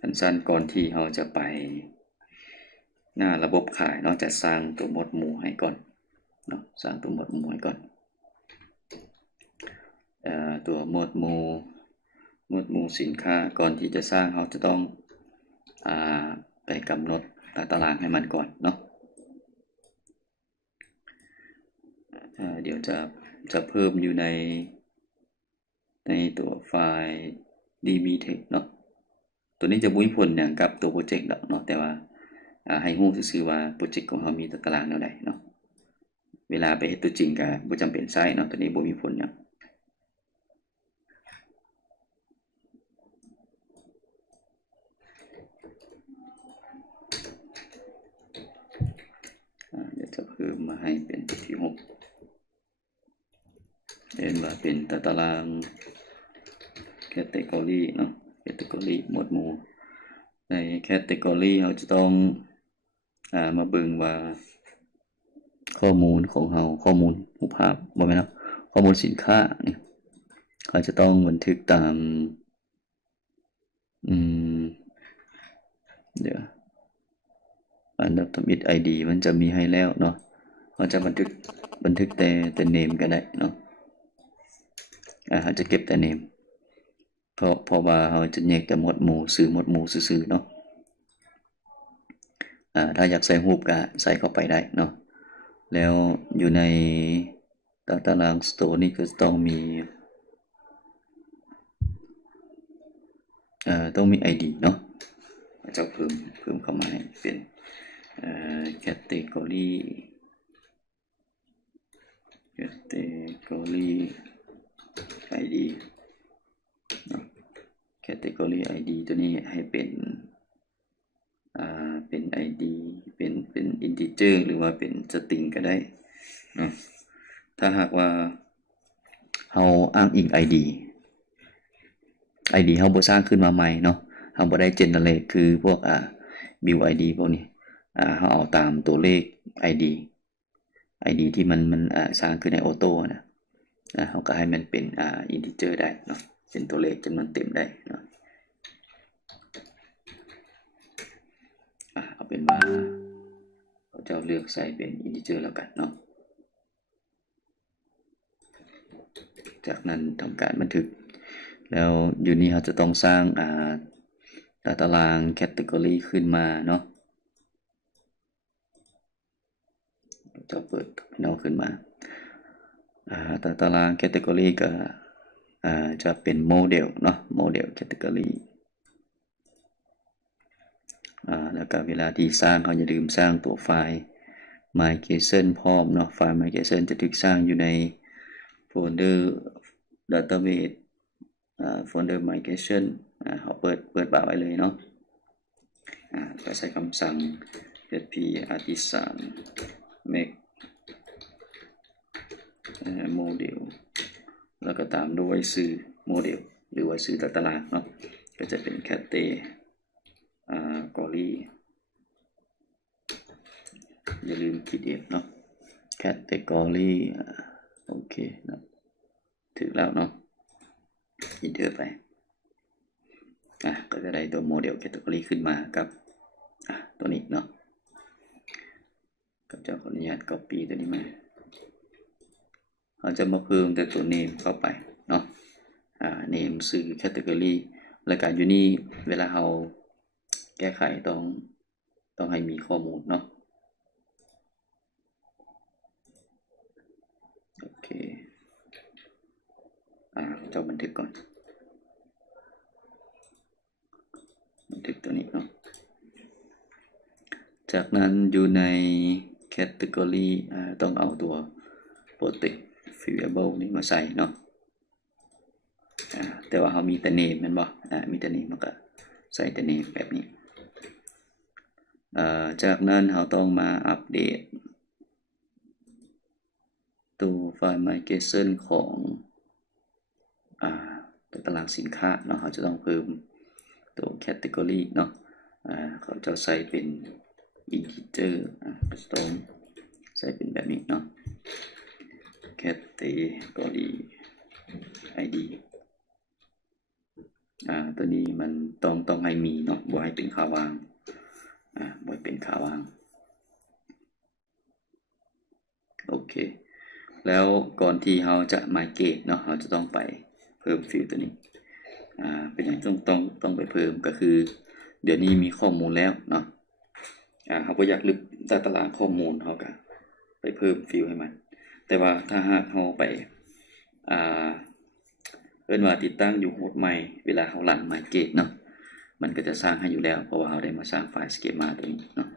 สั้นๆก่อนที่เราจะไปหน้าระบบขายเนาะจะสร้างตัวหมวดหมู่ให้ก่อนเนาะสร้างตัวหมวดหมู่ให้ก่อนตัวหมวดหมู่สินค้าก่อนที่จะสร้างเราจะต้องไปกำหนดตารางให้มันก่อนเนาะเดี๋ยวจะเพิ่มอยู่ในตัวไฟล์ dbtext เนาะตัวนี้จะบุ้ยผลอย่างกับตัวโปรเจกต์เนาะแต่ว่าให้ฮู้ซื่อๆว่าโปรเจกต์ของเรามีตารางแนวใดเนาะเวลาไปเฮ็ดตัวจริงก็บ่จำเป็นใช้เนาะตัวนี้บ่มีผลหยังเดี๋ยวจะเพิ่มมาให้เป็นตัวที่6เห็นว่าเป็นตาราง category เนาะ category หมวดหมู่ใน category เราจะต้องมาเบิ่งว่าข้อมูลของเราข้อมูลรูปภาพบ่แม่นเนาะข้อมูลสินค้านี่เขาจะต้องบันทึกตามเดี๋ยวอันดับทมิด ID มันจะมีให้แล้วเนาะเราจะบันทึกแต่ name ก็ได้เนาะเราจะเก็บแต่ name เพราะว่าเราจะแยกแต่หมวดหมู่สื่อหมวดหมู่ซื่อๆเนาะถ้าอยากใส่รูปก็ใส่เข้าไปได้เนาะแล้วอยู่ในตาราง store นี่ก็ต้องมีID เนาะจะเพิ่มเข้ามาให้เป็นcategory ID เนาะ category ID ตัวนี้ให้เป็นID เป็น integer หรือว่าเป็น string ก็ได้เนาะถ้าหากว่าเราอ้างอิง ID เราบ่สร้างขึ้นมาใหม่เนาะเราบ่ได้ generate คือพวกbuild ID พวกนี้เราเอาตามตัวเลข ID ที่มันสร้างขึ้นในออโต้นะเราก็ให้มันเป็น integer ได้เนาะเป็นตัวเลขจำนวนเต็มได้เนาะเอาเป็นว่าเราจะเลือกใส่เป็น integer แล้วกันเนาะจากนั้นทำการบันทึกแล้วอยู่นี้เราจะต้องสร้างตาราง category ขึ้นมาเนาะจะเปิดเนาขึ้นมาตาราง category ก็จะเป็นโมเดลเนาะโมเดล category แล้วก็เวลาที่สร้างเขาอย่าลืมสร้างตัวไฟล์ migration พร้อมเนาะไฟล์ migration จะถูกสร้างอยู่ในโฟลเดอร์ databaseโฟลเดอร์ migration เขาเปิดบ่าไว้เลยเนาะก็ใช้คำสั่ง php artisan make model แล้วก็ตามด้วยชื่อโมเดลหรือว่าชื่อตารางเนาะก็จะเป็น category อย่าลืมขีด f เนาะ category โอเคนะถึงแล้วเนาะ enter ไปก็จะได้ตัวโมเดล category ขึ้นมากับตัวนี้เนาะกับเจ้าขออนุญาต copy ตัวนี้มาเราจะมาเพิ่มแต่ตัว name เข้าไปเนาะname ชื่อ category แล้วก็อยู่นี่เวลาเราแก้ไขต้องให้มีข้อมูลเนาะโอเคจะบันทึกก่อนบันทึกตัวนี้เนาะจากนั้นอยู่ใน category ต้องเอาตัว protect variable นี้มาใส่เนาะแต่ว่าเขามีแต่ name แม่นบ่มีแต่ name มันก็ใส่แต่ name แบบนี้จากนั้นเราต้องมาอัปเดตตัวไฟล์ migration ของตัวตารางสินค้าเนาะเราจะต้องเพิ่มตัว category เนาะเขาจะใส่เป็น integer จะต้องใส่เป็นแบบนี้เนาะ category ID ตัวนี้มันต้องให้มีเนาะบ่ให้เป็นขาวางบ่ให้เป็นขาวางโอเคแล้วก่อนที่เราจะ migrate เนาะเราจะต้องไปเพิ่มฟิลตัวนี้เป็นอย่างต้องไปเพิ่มก็คือเดี๋ยวนี้มีข้อมูลแล้วเนาะเราบ่อยากลึกตารางข้อมูลเราก็ไปเพิ่มฟิลให้มันแต่ว่าถ้าหากเราไปเอิ้นว่าติดตั้งอยู่โฮสต์ใหม่เวลาเรารัน migrate เนาะมันก็จะสร้างให้อยู่แล้วเพราะว่าเราได้มาสร้างไฟล์ schema ตัวนี้เนาะ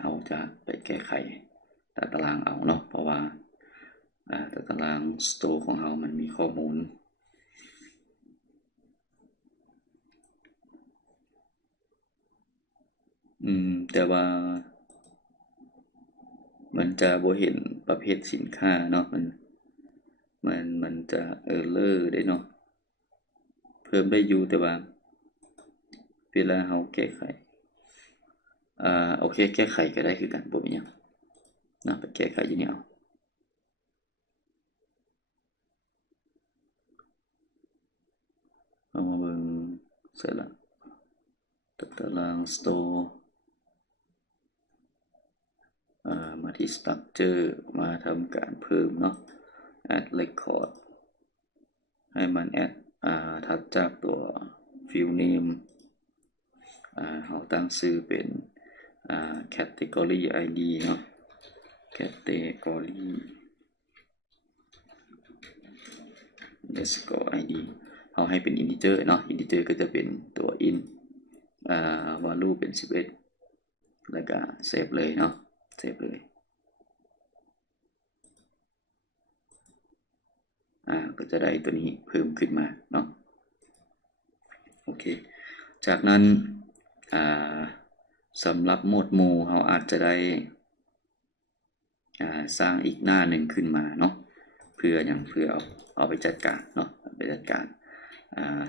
เราจะไปแก้ไขตารางเอาเนาะเพราะว่าตาราง store ของเรามันมีข้อมูลแต่ว่ามันจะบ่เห็นประเภทสินค้าเนาะมันจะerror ได้เนาะเพิ่มได้อยู่แต่ว่าเวลาเราแก้ไขโอเคแก้ไขก็ได้คือกันบ่มีหยังนะไปแก้ไขอยู่นี่เอามาเบิ่งเสร็จแล้วตาราง store มาที่ structure มาทำการเพิ่มเนาะ add record ให้มัน add ถัดจากตัว field name เราตั้งชื่อเป็นcategory id เนาะ category underscore id เราให้เป็น integer เนาะ integer ก็จะเป็นตัว int value เป็น11แล้วก็เซฟเลยเนาะเซฟเลยก็จะได้ตัวนี้เพิ่มขึ้นมาเนาะโอเคจากนั้นสำหรับหมวดหมู่เราอาจจะได้สร้างอีกหน้าหนึ่งขึ้นมาเนาะเพื่อเอาไปจัดการเนาะไปจัดการ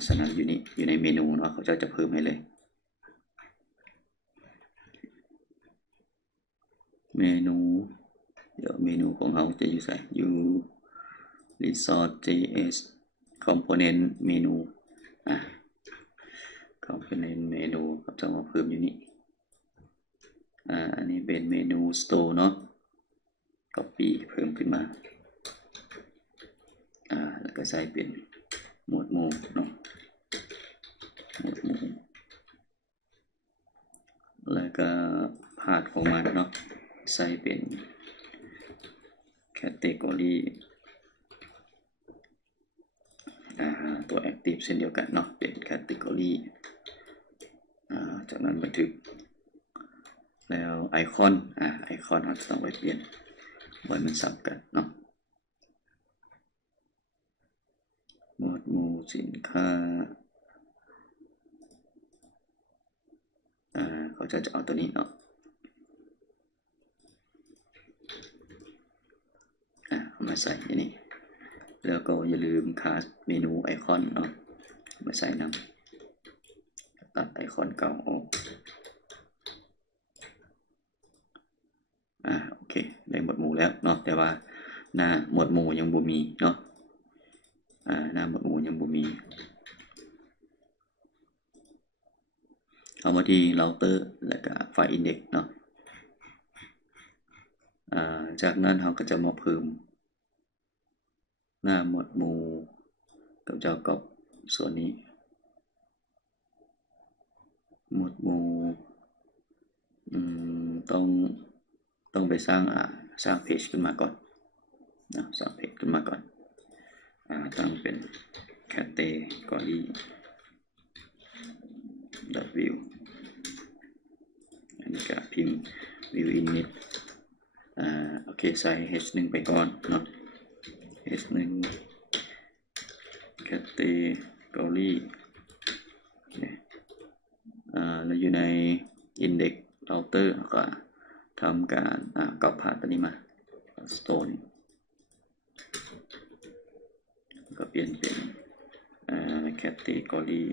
ฉะนั้นอยู่ในเมนูเนาะเขาจะเพิ่มให้เลยเมนูเดี๋ยวเมนูของเราจะอยู่ใส่อยู่ resort.js component เมนูcomponent เมนูเขาจะมาเพิ่มอยู่นี่อันนี้เป็นเมนู store เนาะ copy เพิ่มขึ้นมาแล้วก็ใส่เป็นหมวดหมู่เนาะหมวดหมู่แล้วก็พาธของมันเนาะใส่เป็น category ตัว active เช่นเดียวกันเนาะเป็น category จากนั้นบันทึกแล้วไอคอนไอคอนเราจะต้องไปเปลี่ยนไว้มันสับกันเนาะหมวดหมู่สินค้าเขาจะเอาตัวนี้เนาะเอามาใส่ที่นี่แล้วก็อย่าลืมคาสเมนูไอคอนเนาะมาใส่นำตัดไอคอนเก่าออกโอเคได้หมวดหมู่แล้วเนาะแต่ว่าหน้าหมวดหมู่ยังบ่มีเนาะหน้าหมวดหมู่ยังบ่มีเอามาที่เราเตอร์แล้วก็ไฟล์ index เนาะจากนั้นเราก็จะมาเพิ่มหน้าหมวดหมู่กับเจ้ากับส่วนนี้หมวดหมู่ต้องไปสร้างเพจขึ้นมาก่อนนะสร้างเพจขึ้นมาก่อนตั้งเป็น category view อันนี้ก็พิมพ์ view init โอเคใส่ h1 ไปก่อนเนาะ h1 category แล้วอยู่ใน index router ก็ทำการก๊อปพาธตัวนี้มา store นี่ก็เปลี่ยนเป็นcategory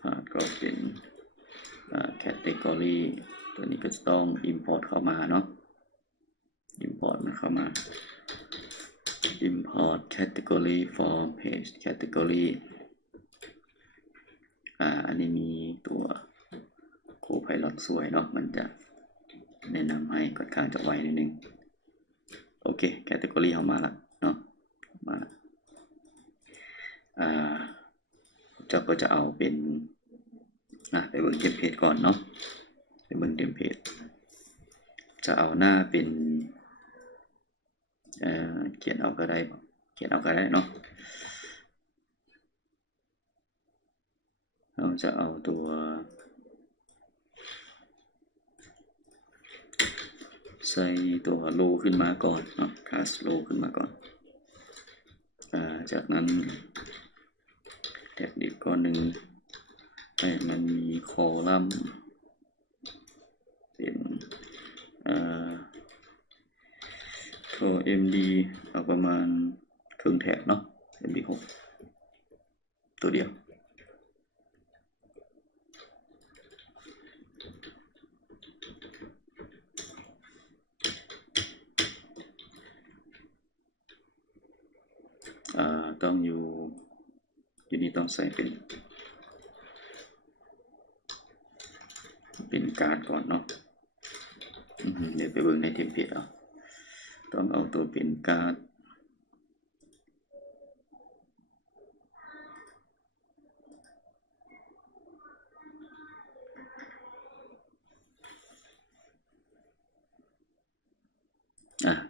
พาธก็เป็นcategory ตัวนี้ก็จะต้อง import เข้ามาเนาะ import มันเข้ามา import category from page category อันนี้มีตัว Copilot สวยเนาะมันจะแนะนำให้ค่อนข้างจะไวนิดนึงโอเค category เข้ามาแล้วเนาะมาเจ้าก็จะเอาเป็นไปเบิ่งเทมเพลตก่อนเนาะไปเบิ่งเทมเพลตจะเอาหน้าเป็นเขียนเอาก็ได้เนาะเราจะเอาตัวใส่ตัวโลขึ้นมาก่อนเนาะคลาสโลขึ้นมาก่อนจากนั้นแท็กดิบก้อนหนึ่งให้มันมีคอลัมน์เป็นตัว MD เอาประมาณครึ่งแท็กเนาะ MD 6ตัวเดียวต้องอยู่นี่ต้องใส่เป็นการ์ดก่อนเนาะเดี๋ยวไปเบิ่งในเทมเพลตต้องเอาตัวเป็นการ์ด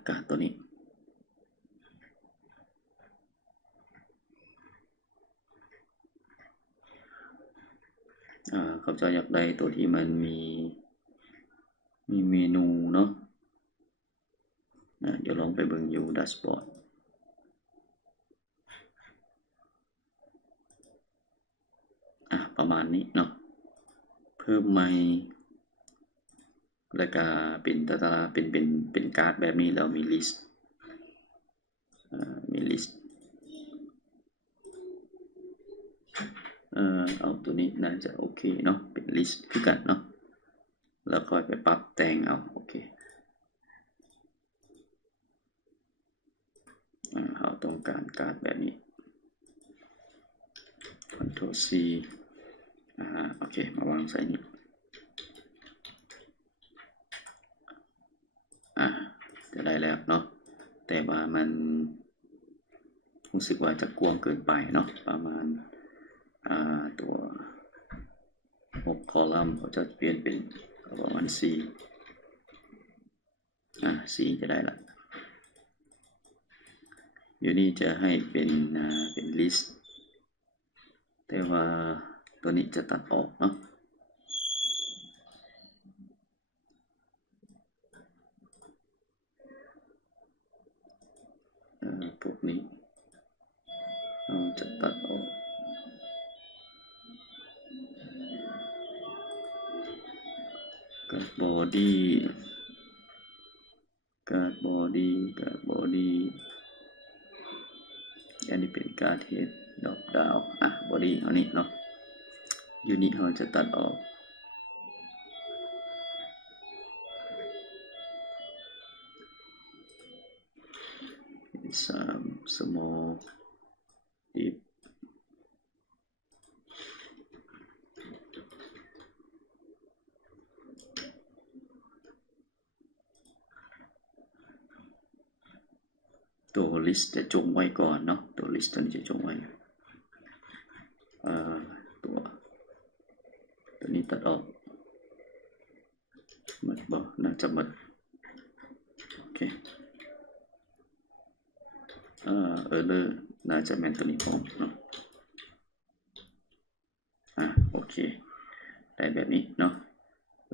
การ์ดตัวนี้เขาจะอยากได้ตัวที่มันมีเมนูเนาะเดี๋ยวลองไปเบิ่งอยู่ดัชบอร์ดประมาณนี้เนาะเพิ่มใหม่แล้วก็เป็นตารางเป็นการ์ดแบบนี้แล้วมีลิสต์เอาตัวนี้น่าจะโอเคเนาะเป็นลิสต์คือกันเนาะแล้วค่อยไปปรับแต่งเอาโอเคเราต้องการการ์ดแบบนี้ Ctrl C โอเคมาวางใส่นี่จะได้แล้วเนาะแต่ว่ามันรู้สึกว่าจะกว้างเกินไปเนาะประมาณตัว6คอลัมน์เขาจะเปลี่ยนเป็นประมาณ4จะได้ละอยู่นี่จะให้เป็นลิสต์แต่ว่าตัวนี้จะตัดออกเนาะพวกนี้เราจะตัดออกการ์ดบอดี้อันนี้เป็นการ์ดเฮดดอกดาวบอดี้เอานี้เนาะยูนิตเราจะตัดออกsmall deepตัว list จะจงไว้ก่อนเนาะตัว list ตัวนี้จะจงไว้ตัวนี้ตัดออกหมดบ่น่าจะหมดโอเคเลยน่าจะแม่นตัวนี้พร้อมเนาะโอเคได้แบบนี้เนาะ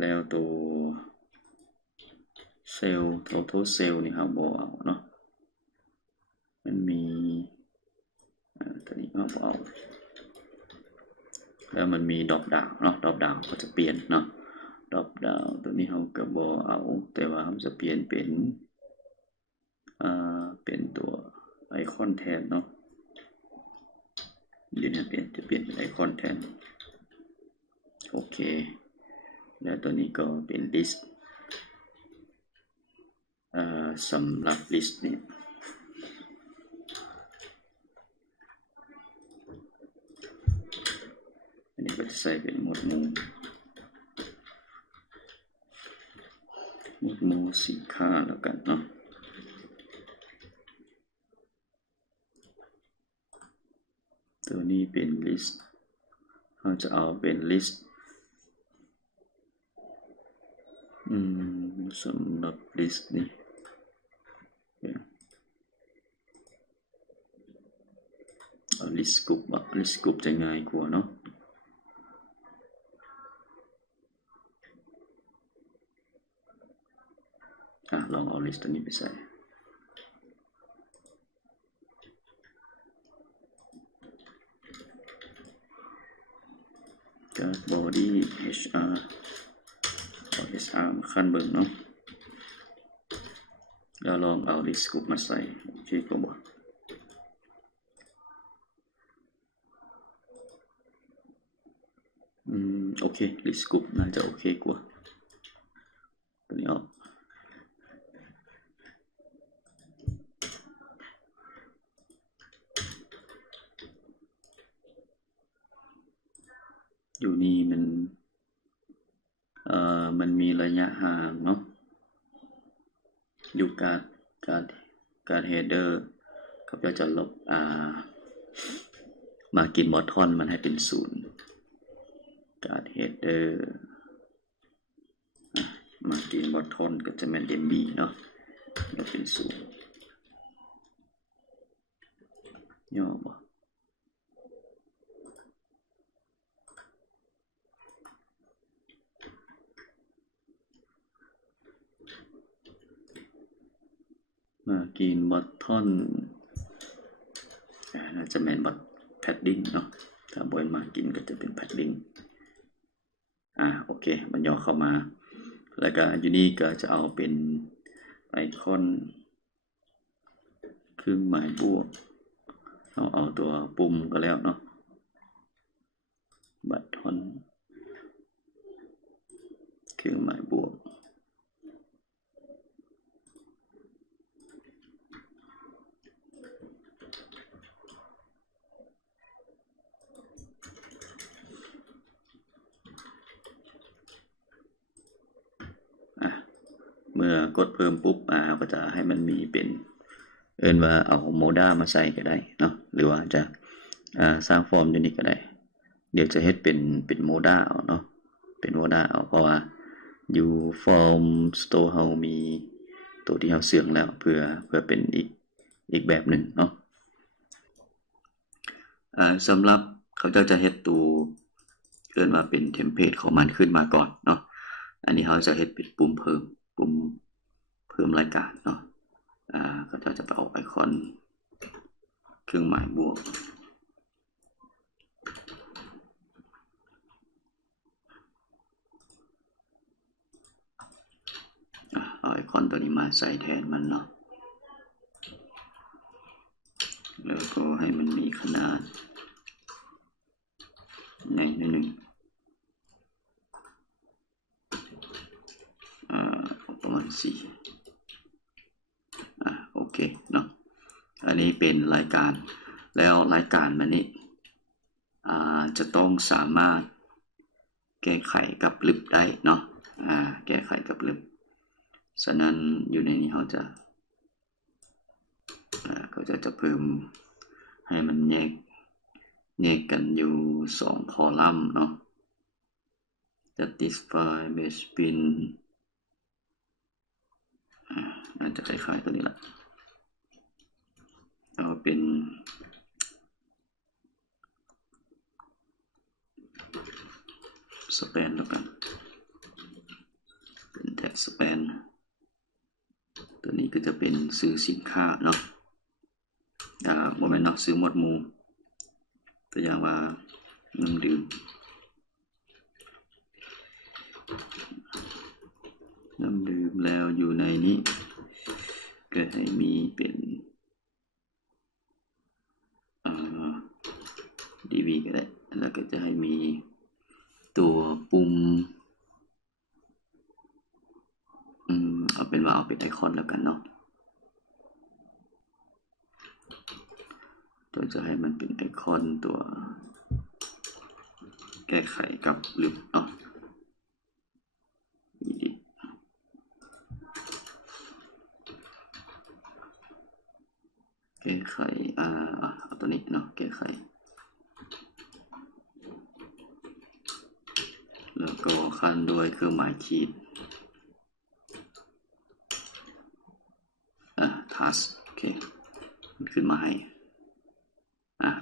แล้วตัวเซลล์ total cell นี่เราบ่เอาเนาะมันมีตัวนี้เราบ่เอาแล้วมันมีดรอปดาวน์เนาะดรอปดาวน์ก็จะเปลี่ยนเนาะดรอปดาวน์ตัวนี้เราก็บ่เอาแต่ว่าเราจะเปลี่ยนเป็นตัวไอคอนแทนเนาะเดี๋ยวนี้จะเปลี่ยนเป็นไอคอนแทนโอเค แล้วตัวนี้ก็เป็น list สำหรับ list นี้อันนี้ก็จะใส่เป็นหมวดหมู่สินค้าแล้วกันเนาะตัวนี้เป็น list เราจะเอาเป็น list สำหรับ list นี้เอา list group list group จะง่ายกว่าเนาะลองเอา list ตัวนี้ไปใส่การ body HR HR มาขั้นเบิ่งเนาะแล้วลองเอา list group มาใส่โอเคก็บ่โอเค list group น่าจะโอเคกว่าตัวนี้ออกอยู่นี่มันมีระยะห่างเนาะอยู่การ header เขาจะลบมากินบอททอนมันให้เป็น0การ header มากินบอททอนก็จะเป็น MB เนาะก็เป็น0ย่อบ่มากินบอททอนน่าจะเป็นบอทแพดดิ้งเนาะถ้าบอยมากินก็จะเป็นแพดดิ้งโอเคมันย่อเข้ามาแล้วก็อยู่นี่ก็จะเอาเป็นไอคอนเครื่องหมายบวกเอาตัวปุ่มก็แล้วเนาะบัตทอนเครื่องหมายบวกเมื่อกดเพิ่มปุ๊บก็จะให้มันมีเป็นว่าเอาโมด้ามาใส่ก็ได้เนาะหรือว่าจะสร้างฟอร์มอยู่นี่ก็ได้เดี๋ยวจะเฮ็ดเป็นโมด้าเอาเนาะเป็นโมด้าเอาเพราะว่าอยู่ฟอร์มสโตร์เฮามีตัวที่เฮาเสื่อมแล้วเพื่อเป็นอีกแบบหนึ่งเนาะสำหรับเขาจะเฮ็ดตัวว่าเป็นเทมเพลตของมันขึ้นมาก่อนเนาะอันนี้เขาจะเฮ็ดเป็นปุ่มเพิ่มรายการเนาะเขาจะไปเอาไอคอนเครื่องหมายบวกเอาไอคอนตัวนี้มาใส่แทนมันเนาะแล้วก็ให้มันมีขนาดใหญ่นิดนึงประมาณ4โอเคเนาะอันนี้เป็นรายการแล้วรายการมันนี้จะต้องสามารถแก้ไขกับลึกได้เนาะแก้ไขกับลึกฉะนั้นอยู่ในนี้เขาจะเพิ่มให้มันแยกกันอยู่2คอลัมน์เนาะ satisfy base pin น่าจะคล้ายๆตัวนี้ละเอาเป็นสเปนแล้วกันเป็นแท็กสเปนตัวนี้ก็จะเป็นซื้อสินค้าเนาะโมเมนต์เนาะซื้อหมวดหมู่ตัวอย่างว่าน้ำดื่มแล้วอยู่ในนี้ก็ให้มีเป็นDV ก็ได้แล้วก็จะให้มีตัวปุ่มเอา เป็นว่าเอาเป็นไอคอนแล้วกันเนาะตัวจะให้มันเป็นไอคอนตัวแก้ไขกับหรือแก้ไขเอาตัวนี้เนาะแก้ไขแล้วก็ขั้นด้วยเครื่องหมายขีดtask โอเคมันขึ้นมาให้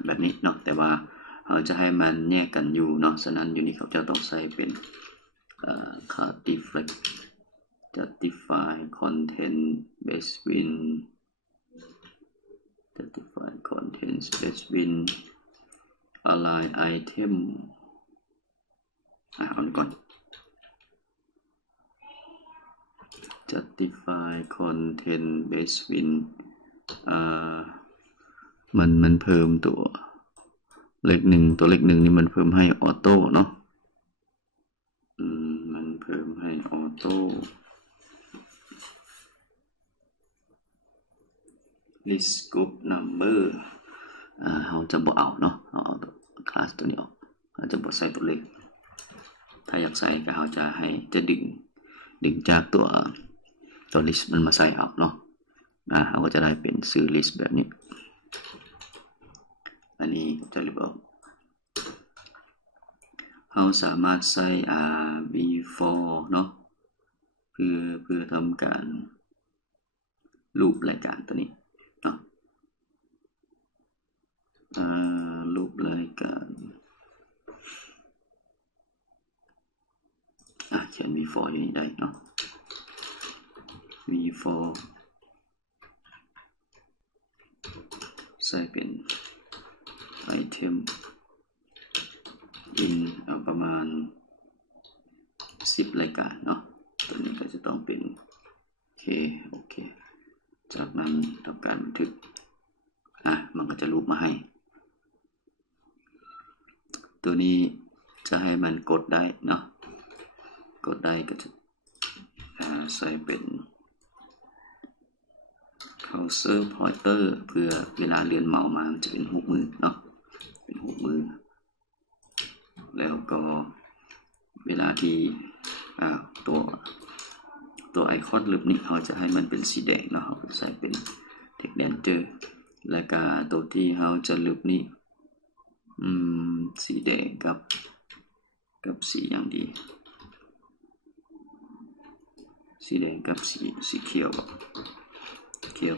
แบบนี้เนาะแต่ว่าเราจะให้มันแยกกันอยู่เนาะฉะนั้นอยู่นี่เขาจะต้องใส่เป็นdeflect justify content between justify content between align item เอาก่อน justify content between มันเพิ่มตัวเลขหนึ่งนี่มันเพิ่มให้ออโต้เนาะมันเพิ่มให้ออโต้ list group number เราจะบ่เอาเนาะเอาคลาสตัวนี้ออกเราจะบ่ใส่ตัวเลขถ้าอยากใส่ก็เราจะดึงจากตัว list มันมาใส่เอาเนาะเราก็จะได้เป็นชื่อ list แบบนี้อันนี้จะเรียกว่าเราสามารถใส่before เนาะเพื่อทำการรูปรายการตัวนี้เนาะรูปรายการเขียน before อยู่นี่ได้เนาะ before ใส่เป็น item in ประมาณ10รายการเนาะตัวนี้ก็จะต้องเป็นโอเคจากนั้นทำการบันทึกมันก็จะรูปมาให้ตัวนี้จะให้มันกดได้เนาะกดได้ก็จะใส่เป็น cursor pointer เพื่อเวลาเลื่อนเมาส์มามันจะเป็นหุกมือเนาะเป็นหุกมือแล้วก็เวลาที่ตัวไอคอนรูปนี้เขาจะให้มันเป็นสีแดงเนาะเขาใส่เป็น text danger แล้วก็ตัวที่เขาจะรูปนี้สีแดงกับสีอย่างดีสีแดงกับสีเขียว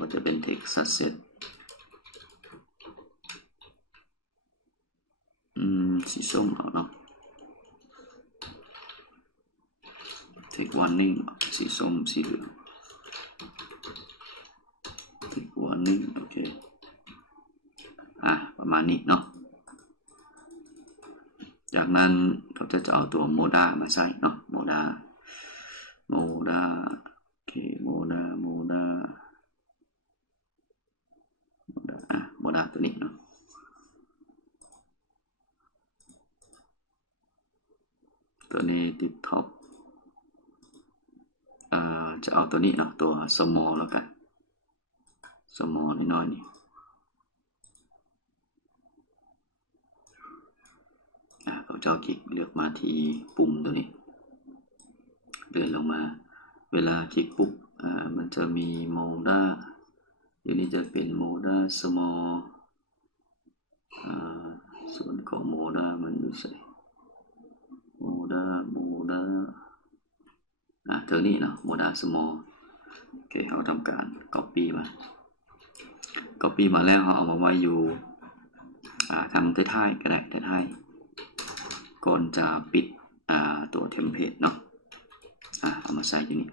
ก็จะเป็น text subset สีส้มเอาเนาะ text warning สีส้มสีเหลือง text warning โอเคประมาณนี้เนาะจากนั้นเขาจะเอาตัวโมดามาใส่เนาะโมดาโอเคโมดาตัวนี้เนาะตัวนี้ติดท็อปจะเอาตัวนี้เนาะตัว small แล้วกัน small น้อยๆนี่เขาจะคลิกเลือกมาที่ปุ่มตัวนี้เลื่อนลงมาเวลาคลิกปุ๊บมันจะมีโมดาเดี๋ยวนี้จะเป็นโมดา small ส่วนของโมดามันอยู่ใส่โมดาเท่านี้เนาะโมดา small โอเคเขาทำการ copy มาแล้วเขาเอามาไว้อยู่ทางท้ายๆก็ได้ท้ายๆก่อนจะปิดตัวเทมเพลตเนาะเอามาใส่ที่นี่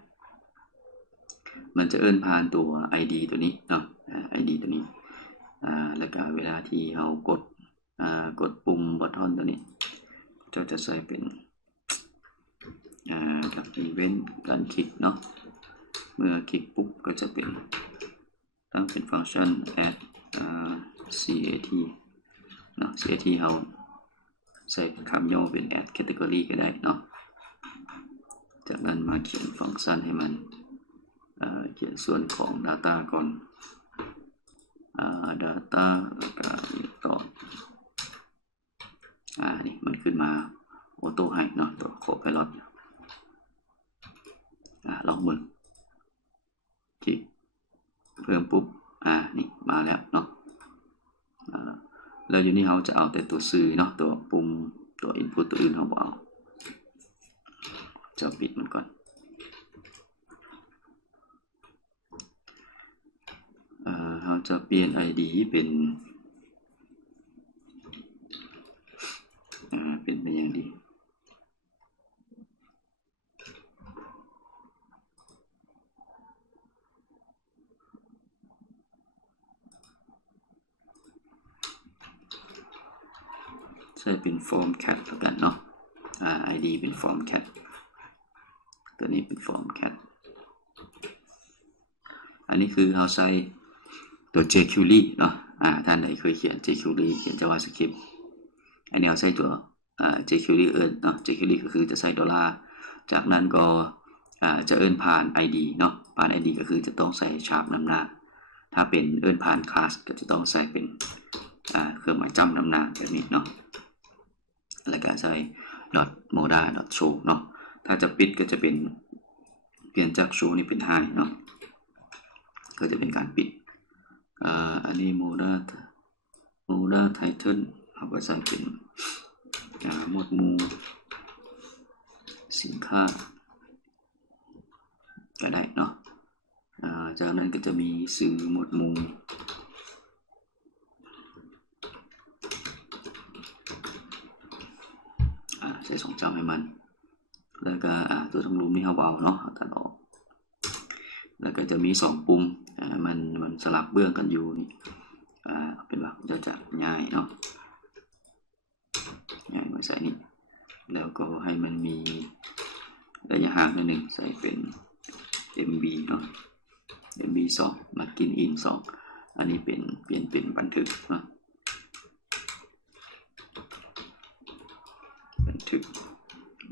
มันจะผ่านตัว ID ตัวนี้เนาะID ตัวนี้แล้วก็เวลาที่เรากดปุ่มบัตทอนตัวนี้จะใส่เป็นกับอีเวนต์การคลิกเนาะเมื่อคลิกปุ๊บก็จะเป็นตั้งเป็นฟังก์ชัน add cat เนาะ cat เราใส่คำย่อเป็น add category ก็ได้เนาะจากนั้นมาเขียนฟังก์ชันให้มัน เขียนส่วนของ data ก่อนdata แล้วก็ต่อนี่มันขึ้นมาออโต้ให้เนาะตัว Copilot ลองมึงที่เพิ่มปุ๊บนี่มาแล้วเนาะแล้วอยู่นี่เขาจะเอาแต่ตัวสื่อเนาะตัวปุ่มตัว input ตัวอื่นเขาบอกเอาจะปิดมันก่อนเขาจะเปลี่ยน ID เป็นอย่างดีใช้เป็น form cat แล้วกันเนาะID เป็น form cat ตัวนี้เป็น form cat อันนี้คือเราใช้ตัว jQuery เนาะท่านใดเคยเขียน jQuery เขียน JavaScript อันนี้เราใช้ตัวjQuery เนาะ jQuery ก็คือจะใส่ดอลลาร์จากนั้นก็จะผ่าน ID เนาะผ่าน ID ก็คือจะต้องใส่ชาร์ปนำหน้าถ้าเป็นผ่านคลาสก็จะต้องใส่เป็นเครื่องหมายจำนำหน้าแบบนี้เนาะแล้วก็ใส่ .moda .show เนาะถ้าจะปิดก็จะเป็นเปลี่ยนจาก show นี่เป็น high เนาะก็จะเป็นการปิดอันนี้ moda title เราก็ใส่เป็นหมวดหมู่สินค้าก็ได้เนาะจากนั้นก็จะมีสื่อหมวดหมู่ใช้2จำให้มันแล้วก็ตัวทั้งรูมนี่เขาเอาเนาะตัดออกแล้วก็จะมี2ปุ่มมันสลับเบื้องกันอยู่นี่เป็นว่าจะง่ายเนาะง่ายมาใส่นี่แล้วก็ให้มันมีระยะห่างนิดนึงใส่เป็น MB เนาะ MB 2 Margin in 2อันนี้เปลี่ยนเป็นบันทึกเนาะบันทึก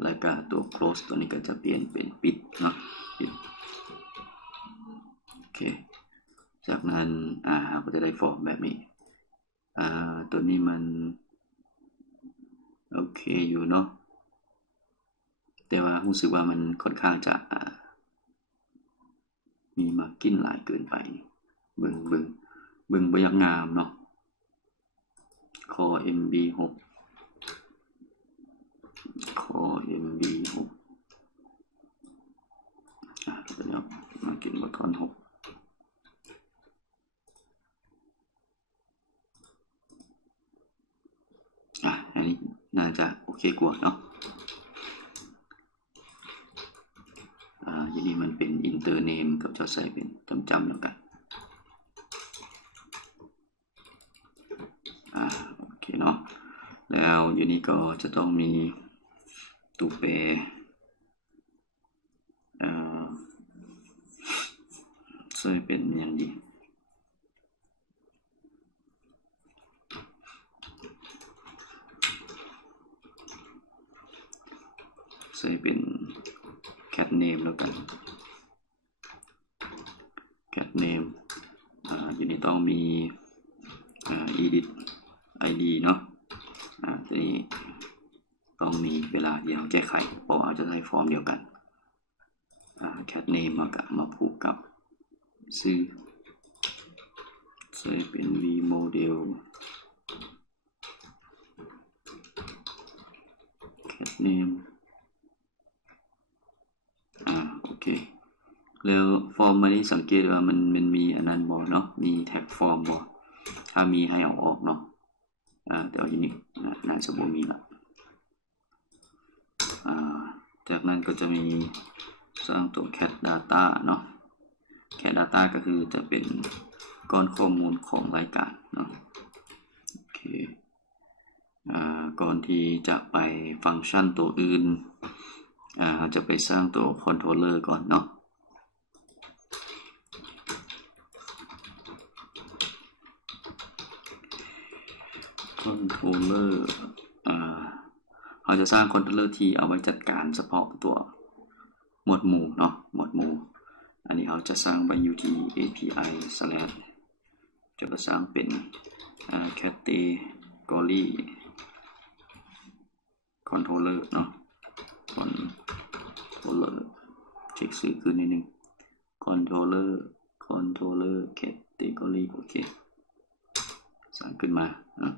แล้วก็ตัว close ตัวนี้ก็จะเปลี่ยนเป็นปิดเนาะปิดโอเคจากนั้นก็จะได้ฟอร์มแบบนี้ตัวนี้มันโอเคอยู่เนาะแต่ว่ารู้สึกว่ามันค่อนข้างจะมีมาร์กิ้นหลายเกินไปเบิ่งบ่อยากงามเนาะคอ MB6 แล้วมาร์กิ้นบอทอน6อันนี้น่าจะโอเคกว่าเนาะทีนี้มันเป็น inter name กับจะใส่เป็นจำแล้วกันโอเคเนาะแล้วอยู่นี่ก็จะต้องมีตัวแปรใส่เป็นอย่างดีใส่เป็น cat name แล้วกัน cat name อยู่นี่ต้องมีedit id เนาะทีนี้ต้องมีเวลาที่เราแก้ไขเพราะว่าจะใช้ฟอร์มเดียวกันcat name มาผูกกับชื่อใช้เป็น v model cat nameโอเคแล้วฟอร์มอันนี้สังเกตว่ามันมีอันนั้นบ่เนาะมีแท็กฟอร์มบ่ถ้ามีให้เอาออกเนาะแต่ว่าอย่างนี้น่าจะบ่มีละจากนั้นก็จะมีสร้างตัว cat data เนาะ cat data ก็คือจะเป็นก้อนข้อมูลของรายการเนาะโอเคก่อนที่จะไปฟังก์ชันตัวอื่นเราจะไปสร้างตัว controller ก่อนเนาะ controller เราจะสร้าง controller ที่เอาไว้จัดการเฉพาะตัวหมวดหมู่เนาะหมวดหมู่ อันนี้เราจะสร้างไปอยู่ที่ API slash จะก็สร้างเป็นcategory controller เนาะ controller เช็คชื่อขึ้นนิดนึง controller category โอเคสร้างขึ้นมานะ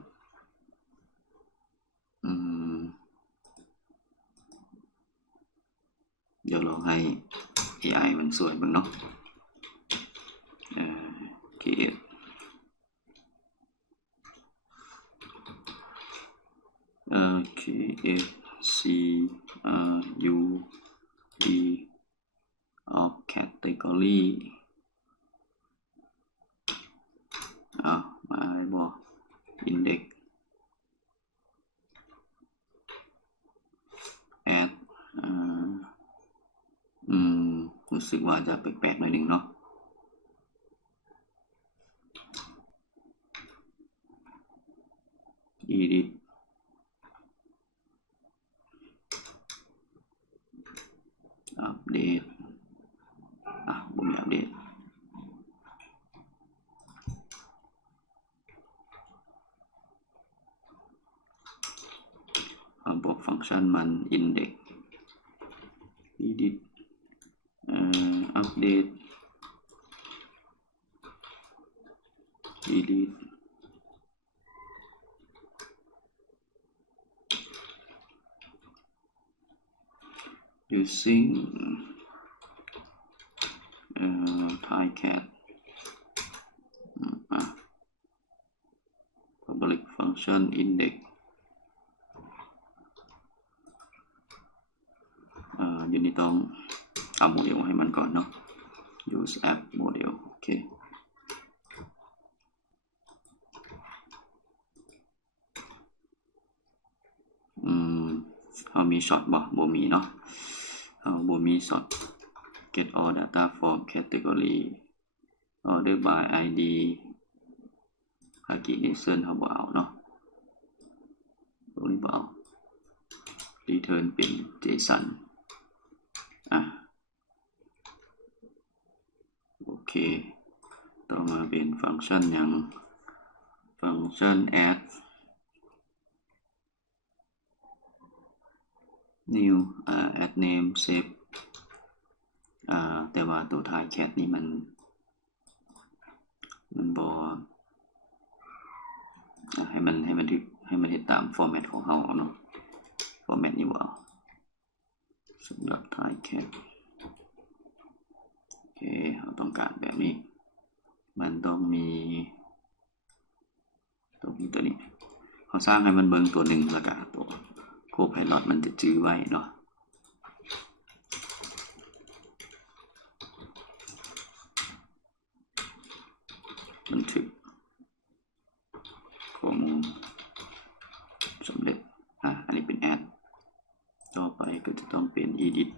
เดี๋ยวลองให้ AI มันสวยบ้างเนาะcreate create CRUD of category มาได้บ่ index add รู้สึกว่าจะแปลกๆหน่อยหนึ่งเนาะedit update บ่มี update บอกฟังก์ชันมัน index edit update delete using tycat public function indexอยู่นี่ต้องเอาโมเดลให้มันก่อนเนาะ use app model โอเคเขามีช็อตบ่มีเนาะเขาบ่มีช็อต get all data from category order by id คากิเนเซนเขาบ่เอาเนาะตรงนี้บ่เอา return เป็น json โอเคต่อมาเป็นฟังก์ชันอย่างฟังก์ชัน add new add name save แต่ว่าตัวท้าย cat นี่มันบ่ให้มันเฮ็ดตาม format ของเราเนาะ format นี้บ่สำหรับท้าย cat โอเคเราต้องการแบบนี้มันต้องมีตัวนี้เขาสร้างให้มันเบิ่งตัวหนึ่งแล้วก็ตัวโคไพลอตมันจะจื้อไว้เนาะบันทึกข้อมูลสำเร็จอันนี้เป็น add ต่อไปก็จะต้องเป็น edit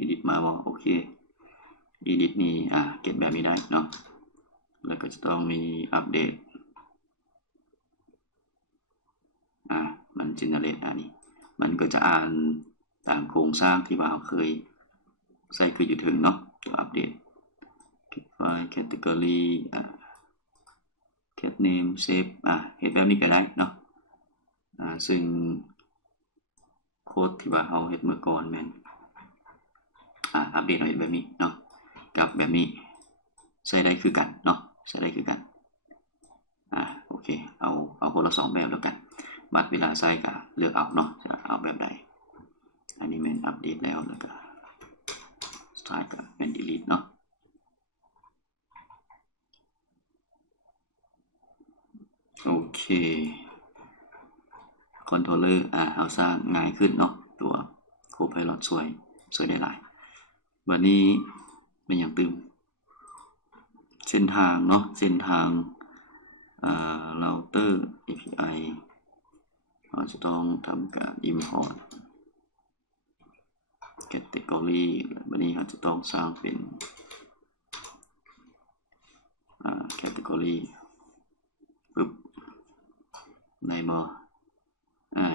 edit มาบอกโอเค edit นี่เก็บแบบนี้ได้เนาะแล้วก็จะต้องมี update มัน generate นี่มันก็จะอ่านตามโครงสร้างที่ว่าเราเคยใส่คืออยู่ถึงเนาะตัว update file category cat name save เห็นแบบนี้ก็ได้เนาะซึ่งโค้ดที่ว่าเราเฮ็ดเมื่อก่อนแม่นอัปเดตเห็นแบบนี้เนาะกับแบบนี้ใช้ได้คือกันเนาะใช้ได้คือกันโอเคเอาคนละ2แบบแล้วกันบัดเวลาใส่ก็เลือกเอาเนาะจะเอาแบบใดอันนี้แม่นอัปเดตแล้วก็ start ก็แม่น delete เนาะโอเคคอนโทรลเลอร์เอาสร้างง่ายขึ้นเนาะตัวโคไพลอตสวยได้หลายวันนี้เป็นอย่างตื่มเส้นทางเนาะเส้นทางเราเตอร์ API เราจะต้องทำการ import category วันนี้เราจะต้องสร้างเป็นcategory ปึ๊บใน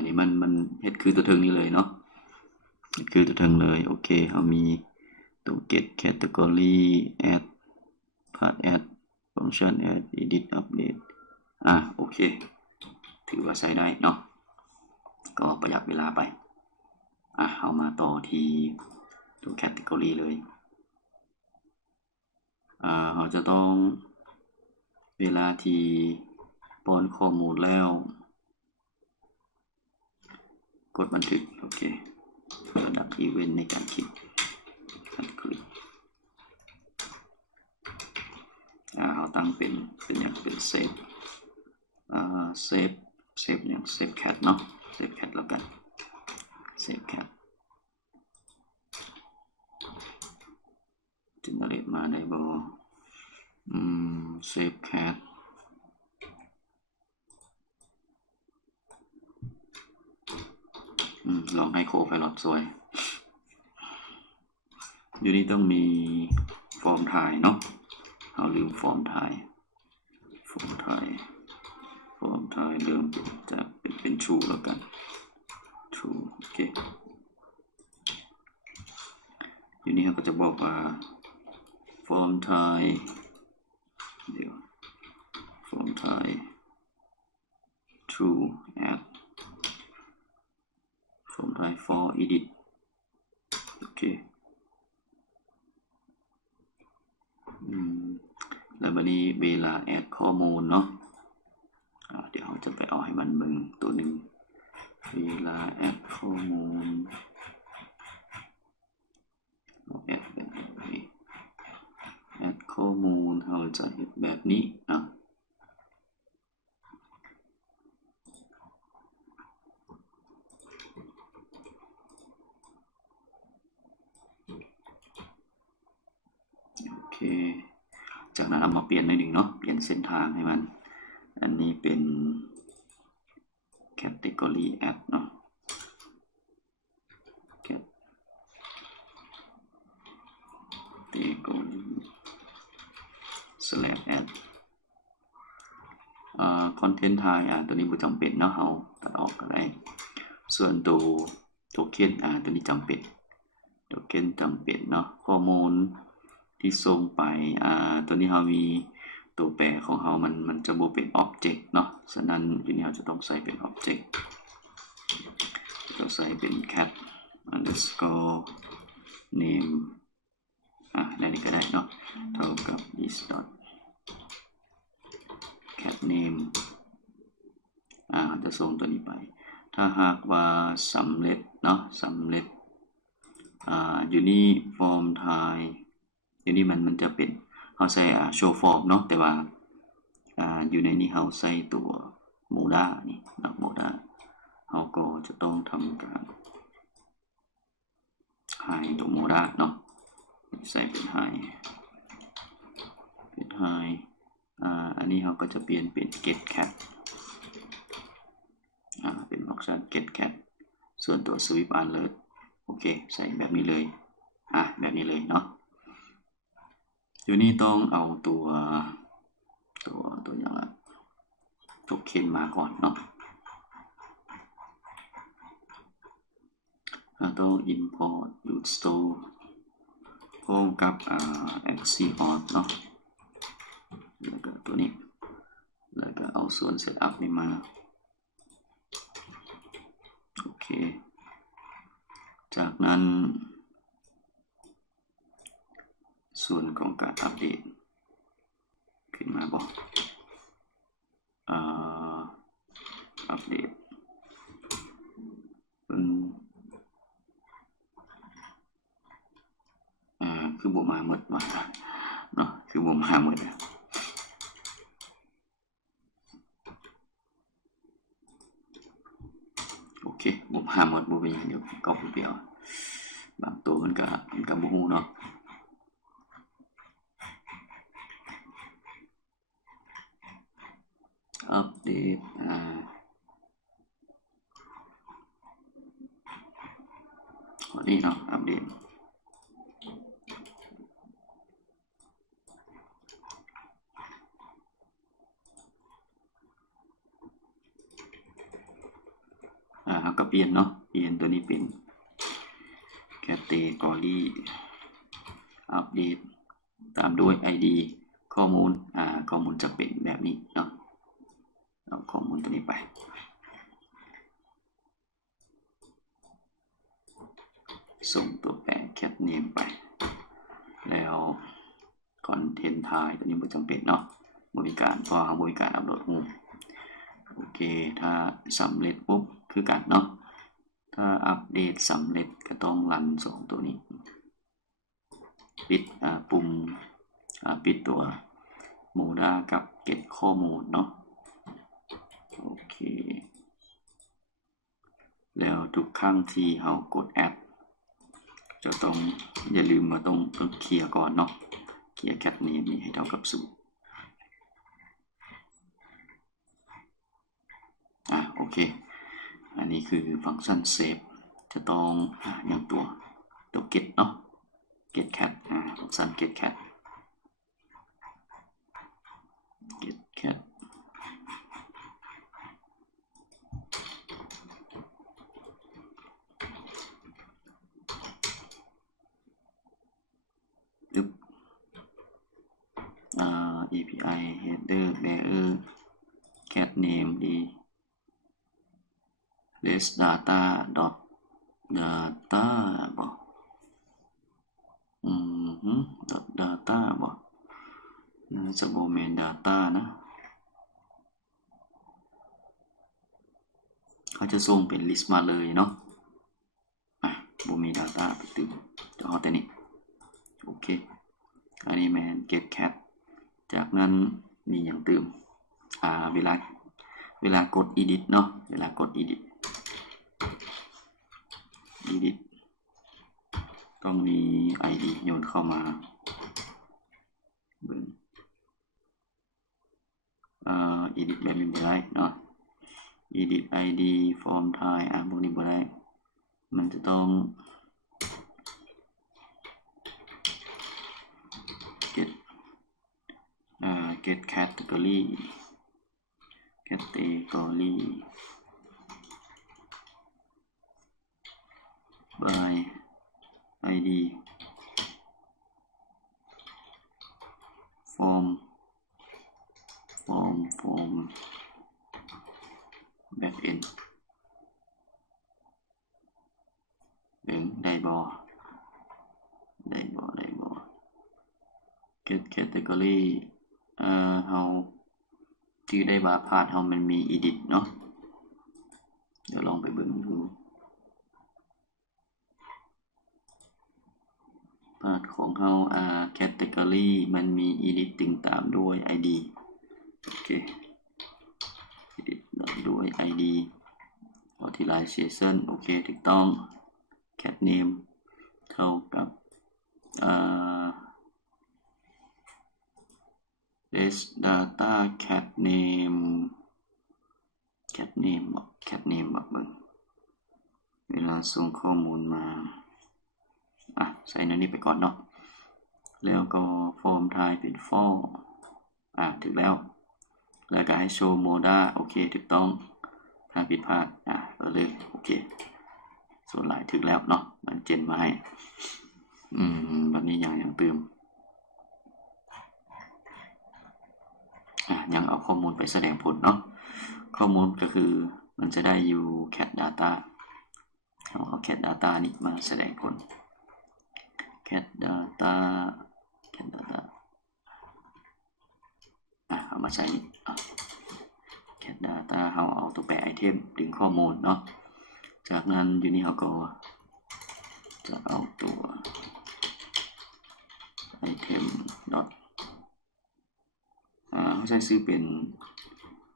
นี่มันเฮ็ดคือตัวเทิงนี้เลยเนาะ คือตัวเทิงเลยโอเคเรามีตัว get category add part add function add edit update โอเคถือว่าใช้ได้เนาะก็ประหยัดเวลาไปเอามาต่อที่ตัว category เลยเราจะต้องเวลาที่ป้อนข้อมูลแล้วกดบันทึกโอเคระดับอีเวนต์ในการคลิกเขาตั้งเป็นอย่างเป็นเซฟเซฟอย่างเซฟแคทเนาะเซฟแคทแล้วกันเซฟแคทจินเนอเรตมาได้บ่เซฟแคทลองให้โคไพลอตสวยอยู่นี่ต้องมีฟอร์มถ่ายเนาะเอาลืมฟอร์มถ่ายเริ่มจะเป็น true แล้วกัน true โอเคอยู่นี่เขาก็จะบอกว่าฟอร์มถ่ายฟอร์มถ่าย true add ฟอร์มถ่าย for edit โอเคแล้ววันนี้เวลาแอดข้อมูลเนาะเดี๋ยวเราจะไปเอาให้มันเบิ่งตัวหนึ่งเวลาแอดข้อมูลแอดแบบนี้แอดข้อมูลเราจะเห็นแบบนี้โอเคจากนั้นเอามาเปลี่ยนหน่อยหนึ่งเนาะเปลี่ยนเส้นทางให้มันอันนี้เป็น category add เนาะ category /add content ถ่ายตัวนี้บ่จำเป็นเนาะเราตัดออกก็ได้ส่วนตัวโทเค็นตัวนี้จำเป็นโทเค็นจำเป็นเนาะข้อมูลที่ส่งไปตัวนี้เรามีตัวแปรของเรามันจะบ่เป็น object เนาะฉะนั้นทีนี้เราจะต้องใส่เป็น object ก็ใส่เป็น cat underscore nameได้นี่ก็ได้เนาะเท่ากับ this dot cat name จะส่งตัวนี้ไปถ้าหากว่าสำเร็จเนาะสำเร็จอยู่นี่ form ถ่ายอยู่นี่มันจะเป็นเขาใส่show form เนาะแต่ว่าอยู่ในนี้เขาใส่ตัว moda นี่นะ moda เขาก็จะต้องทำการ hide ตัว moda เนาะใส่เป็น hide อันนี้เขาก็จะเปลี่ยนเป็น get cat เป็น option get cat ส่วนตัว sweep alert โอเคใส่แบบนี้เลยแบบนี้เลยเนาะอยู่นี่ต้องเอาตัวอย่างละโทเค็นมาก่อนเนาะต้อง import root store พร้อมกับ axios เนาะแล้วก็ตัวนี้แล้วก็เอาส่วน setup นี่มาโอเคจากนั้นส่วนของการอัปเดตขึ้นมาบอกอัปเดตคือบ่มาหมดว่าเนาะคือบ่มาหมดโอเคบ่มาหมดบ่เป็นอย่างเดียวก็เปลี่ยนบางตัวมันก็บ่ฮู้เนาะอัปเดตนี่เนาะอัปเดตก็เปลี่ยนเนาะเปลี่ยนตัวนี้เป็น category อัปเดตตามด้วย ID ข้อมูลข้อมูลจะเป็นแบบนี้เนาะเอาข้อมูลตัวนี้ไปส่งตัวแปร cat name ไปแล้วคอนเทนต์ท้ายตัวนี้ไม่จำเป็นเนาะบริการเพราะบริการอัปโหลดรูปโอเคถ้าสำเร็จปุ๊บคือกันเนาะถ้าอัปเดตสำเร็จก็ต้องรันส่งตัวนี้ปิดปุ่มปิดตัวโมดากับเก็บข้อมูลเนาะโอเคแล้วทุกครั้งที่เรากดแอดจะต้องอย่าลืมมาต้องเคลียร์ก่อนเนาะเคลียร์แคทนี้ให้เท่ากับ0โอเคอันนี้คือฟังก์ชันเซฟจะต้องอย่างตัว get เนาะ get cat ฟังก์ชัน get cat get cat API header bearer cat name ดี less data dot data บ่dot data บ่จะบ่แม่น data นะเขาจะส่งเป็น list มาเลยเนาะบ่มี data ไปตึงจะเอาแต่นี้โอเคอันนี้แม่น get cat จากนั้นมีอย่างเติมเวลากด edit เนาะเวลากด edit ต้องมี ID โยนเข้ามาedit แบบนี้บ่ได้เนาะ edit ID form type พวกนี้บ่ได้มันจะต้อง get category by ID form backend ได้บ่ get category เฮาที่ได้ว่าพาดเฮามันมี edit เนาะเดี๋ยวลองไปเบิ่งดูพาดของเฮาcategory มันมี edit ติงตามด้วย ID โอเค edit ด้วย ID authorization โอเคถูกต้อง cat name เท่ากับless data cat name บอกมึงเวลาส่งข้อมูลมาใส่นั่นนี่ไปก่อนเนาะแล้วก็ form type เป็น for ถึงแล้วก็ให้ show moda โอเคถูกต้องถ้าผิดพลาดเลยโอเคส่วนหลายถึงแล้วเนาะมันเจนมาให้วันนี้ยังเติมยังเอาข้อมูลไปแสดงผลเนาะข้อมูลก็คือมันจะได้อยู่ cat data เอา cat data นี่มาแสดงผล cat data เอามาใช้นี่ cat data เราเอาตัวแปรไอเทมดึงข้อมูลเนาะจากนั้นอยู่นี่เราก็จะเอาตัวไอเทม dot เขาใช้ซื้อเป็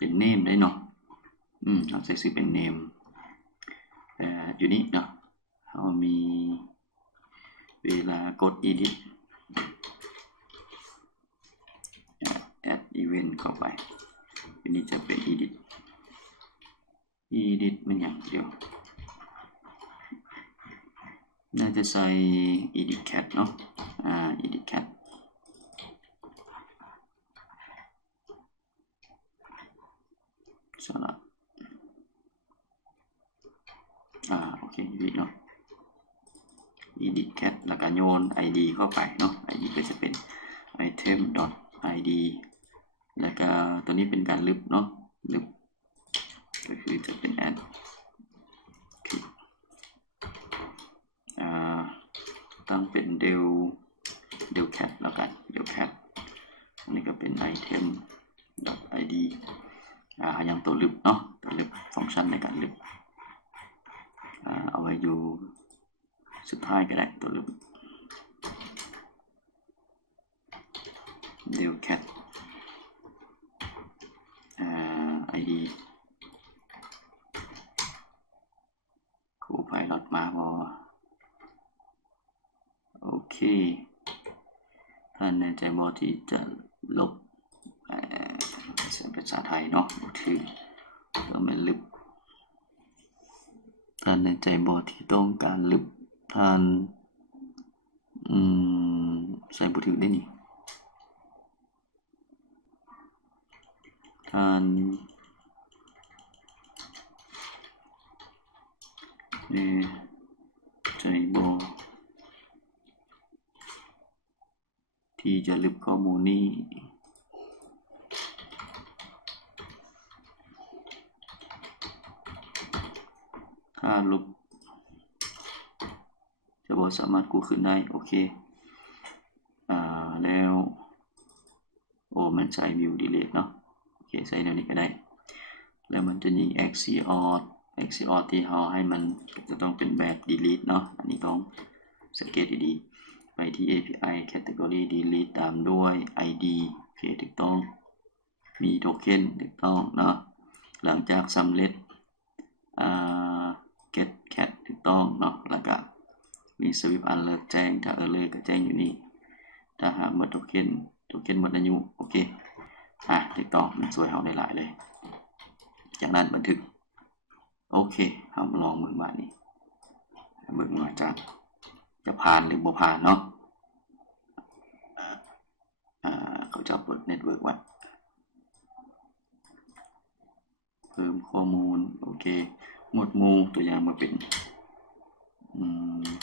น name ได้เนาะเราใช้ซื้อเป็น name อยู่นี่เนาะเรามีเวลากด edit add event เข้าไปอันนี้จะเป็น edit มันอย่างเดียวน่าจะใส่ edit cat เนาะedit cat สลับโอเคedit เนาะ edit cat แล้วก็โยน id เข้าไปเนาะ id ก็จะเป็น item id แล้วก็ตัวนี้เป็นการลึบเนาะลึบก็คือจะเป็น add ตั้งเป็น del cat แล้วกัน del cat อันนี้ก็เป็น item id ยังตัวลึบเนาะตัวลึบฟังก์ชันในการลึบเอาไว้อยู่สุดท้ายก็ได้ตัวลึบ del cat id Copilot มาพอโอเคท่านแน่ใจบ่ที่จะลบเป็นภาษาไทยเนาะถือแล้วมันลึบท่านแน่ใจบ่ที่ต้องการลึบท่านใส่บ่ถือได้นี่ท่านใจบ่ที่จะลึกข้อมูลนี้ถ้าลบจะบอกสามารถกู้คืนได้โอเคแล้วมันใช้ view delete เนาะโอเคใส่แนวนี้ก็ได้แล้วมันจะมี exort ที่เราให้มันจะต้องเป็นแบบ delete เนาะอันนี้ต้องสังเกตดีๆไปที่ API category delete ตามด้วย id โอเคถูกต้องมีโทเค็นถูกต้องเนาะหลังจากสำเร็จget cat ถูกต้องเนาะแล้วก็มี swift alert แจ้งถ้า error ก็แจ้งอยู่นี่ถ้าหากหมดโทเค็นหมดอายุโอเคถูกต้องมันช่วยเราได้หลายเลยจากนั้นบันทึกโอเคเราลองมือมานี่เบิ่งว่าจะผ่านหรือบ่ผ่านเนาะเขาจะเปิดเน็ตเวิร์กวัดเพิ่มข้อมูลโอเคหมวดหมู่ตัวอย่างมาเป็น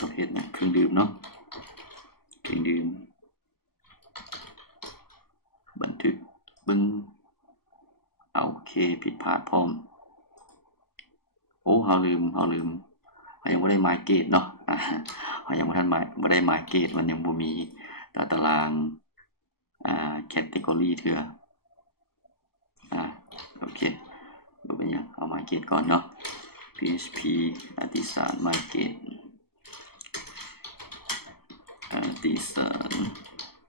ประเภทเครื่องดื่มเนาะเครื่องดื่มบันทึกเบิ่งโอเคผิดพลาดพร้อมโอ้เราลืมเรายังไม่ได้หมายเกตเนาะเรายังไม่ได้หมายเกตมันยังบ่มีตารางแคตตากรีเถื่อโอเคดูเป็นยังเอาหมายเกตก่อนเนาะ PHP อธิสารหมายเกตอธิสาร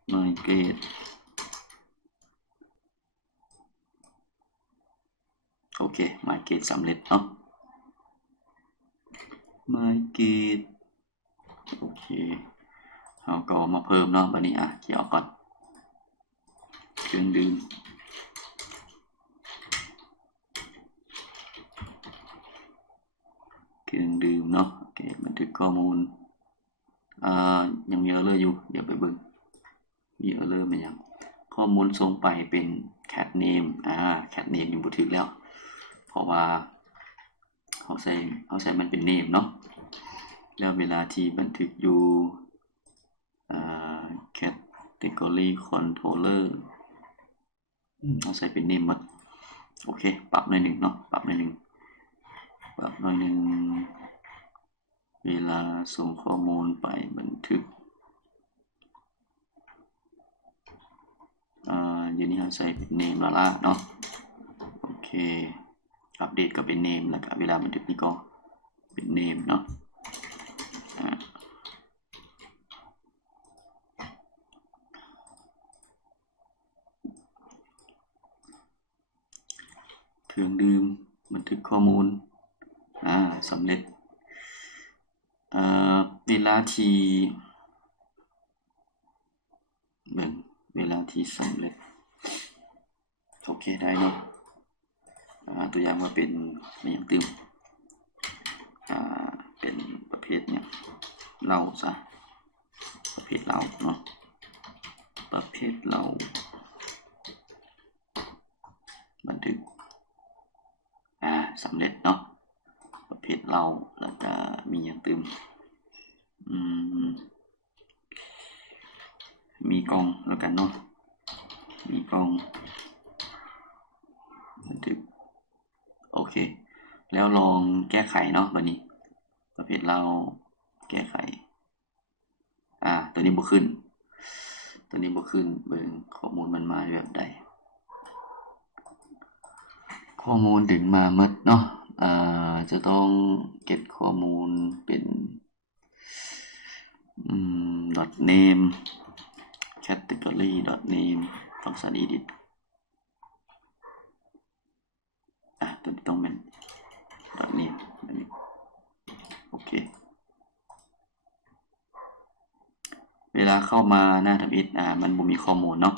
หมายเกตโอเคหมายเกตสำเร็จเนาะหมายเกตโอเคเราก็มาเพิ่มเนาะบัดนี้เขียวก่อนเครื่องดื่มเนาะโอเคบันทึกข้อมูลยังมีerrorอยู่เดี๋ยวไปเบิ่งมีerrorมั้ยยังข้อมูลส่งไปเป็น cat name cat name ยังบ่ถูกแล้วเพราะว่าเขาใส่มันเป็น name เนาะแล้วเวลาที่บันทึกอยู่category controller เขาใส่เป็น name หมดโอเคปรับหน่อยนึงเนาะปรับหน่อยนึงเวลาส่งข้อมูลไปบันทึกอยู่นี่เราใส่เป็น name แล้วล่ะเนาะโอเคอัปเดตก็เป็น name แล้วก็เวลาบันทึกนี่ก็เป็น name เนาะเครื่องดื่มบันทึกข้อมูลสำเร็จเวลาที่สำเร็จโอเคได้เนาะตัวอย่างมาเป็นอย่างตึมเป็นประเภทเนี่ยเล่าซะประเภทเล่าเนาะประเภทเล่าบันทึกสำเร็จเนาะประเภทเล่าแล้วก็มีอย่างตึม มีกล้องแล้วกันเนาะมีกล้องบันทึกโอเคแล้วลองแก้ไขเนาะวันนี้ประเภทเราแก้ไขตัวนี้บ่ขึ้นเบิ่งข้อมูลมันมาแบบใดข้อมูลถึงมาหมดเนาะจะต้องเก็บข้อมูลเป็นname category name function edit ตัวนี้ต้องเป็น name โอเคเวลาเข้ามาหน้าทำอิฐมันบ่มีข้อมูลเนาะ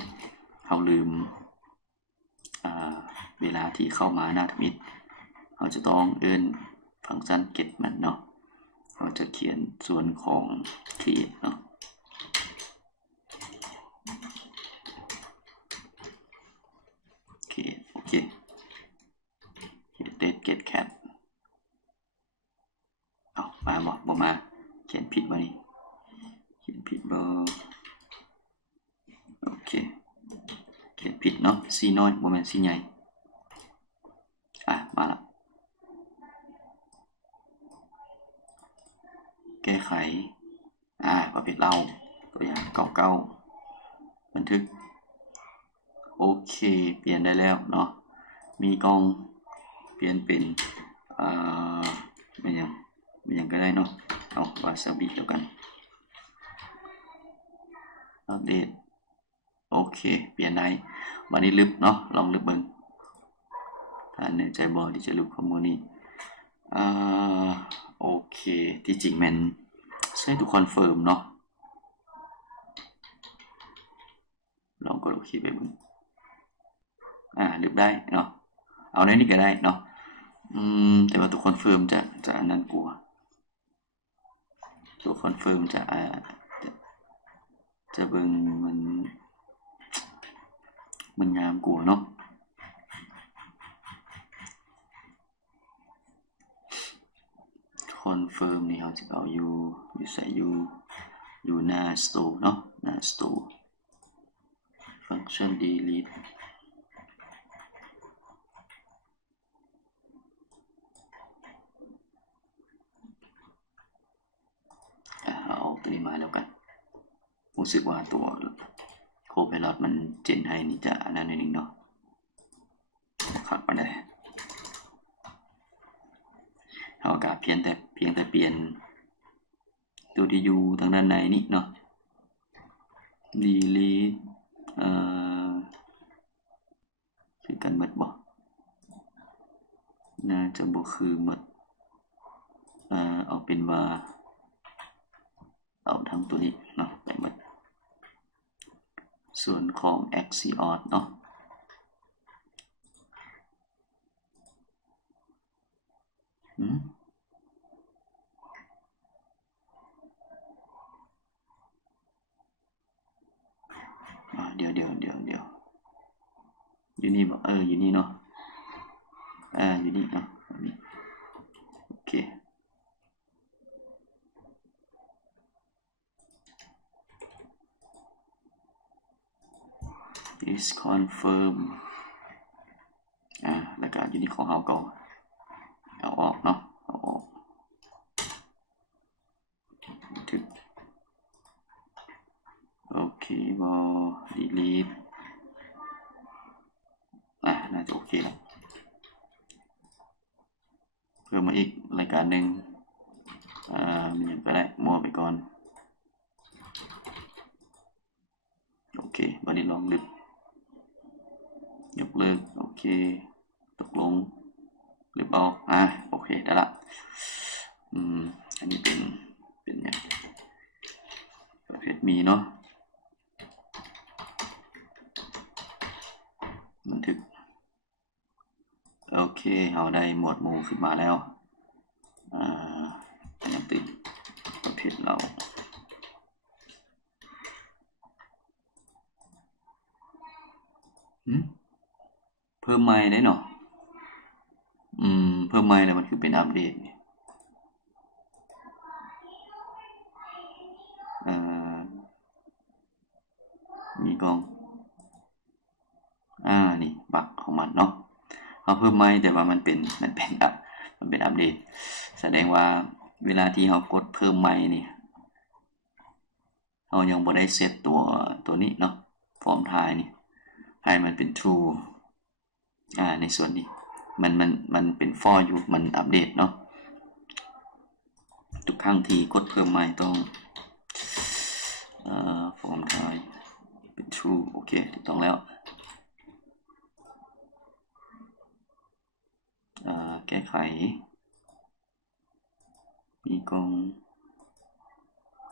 เขาลืมเวลาที่เข้ามาหน้าทำอิฐเราจะต้องเอิ้นฟังก์ชัน get มันเนาะเราจะเขียนส่วนของ create เนาะโอเคget cat มาบ่มาเขียนผิดบ่นี่เขียนผิดบ่โอเคเขียนผิดเนาะ C น้อยบ่แม่น C ใหญ่มาละแก้ไขประเภทเราตัวอย่างเก่าบันทึกโอเคเปลี่ยนได้แล้วเนาะมีกล้องเปลี่ยนเป็นเป็นยังก็ได้เนาะเอาวาซาบิแล้วกันอัปเดตโอเคเปลี่ยนได้วันนี้ลึกเนาะลองลึกเบิ่งถ้าในใจบอที่จะลึกข้อมูลนี้โอเคที่จริงมันใช้ตัวคอนเฟิร์มเนาะลองกดโอเคไปเบิ่งลึกได้เนาะเอาในนี้ก็ได้เนาะแต่ว่าตัวคอนเฟิร์มจะอันนั้นกลัวตัวคอนเฟิร์มจะเบิ่งมันงามกว่าเนาะคอนเฟิร์มนี่เราจะเอาอยู่ใส่อยู่หน้า store เนาะหน้า store function deleteเอาตัวนี้มาแล้วกันรู้สึกว่าตัวCopilot มันเจนให้นี่จะอันนั้นนิดนึงเนาะขับมาได้เอาอากาศเพียงแต่เปลี่ยนตัวที่อยู่ทางด้านในนี่เนาะ delete คือกันหมดบ่น่าจะบ่คือหมดเอาเป็นว่าเอาทั้งตัวนี้เนาะไปหมดส่วนของ Axios เนาะเดี๋ยวอยู่นี่บ่อยู่นี่เนาะอยู่นี่เนาะโอเคis confirm แล้วก็อยู่นี่ของเราก็เอาออกเนาะเอาออกถึงโอเคบอ delete น่าจะโอเคแล้วเพิ่มมาอีกรายการหนึ่งมันยังก็ได้มั่วไปก่อนโอเควันนี้ลองลึกยกเลิกโอเคตกลงหรือเปล่าโอเคได้ละอันนี้เป็นอย่างประเภทมีเนาะบันทึกโอเคเราได้หมวดหมู่ขึ้นมาแล้วอันนี้ติดประเภทเราเพิ่มใหม่ได้เนาะเพิ่มใหม่แล้วมันคือเป็นอัปเดต มีกองนี่บักของมันเนาะเอาเพิ่มไหมแต่ว่ามันเป็นอัปเดตแสดงว่าเวลาที่เรากดเพิ่มไหมนี่เรายังบ่ได้เซตตัวนี้เนาะฟอร์มทายนี่ให้มันเป็น true ในส่วนนี้มันเป็น for อยู่มันอัปเดตเนาะทุกครั้งที่กดเพิ่มใหม่ต้องฟอร์มทายเป็น true โอเคถูกต้องแล้วแก้ไขมีกอง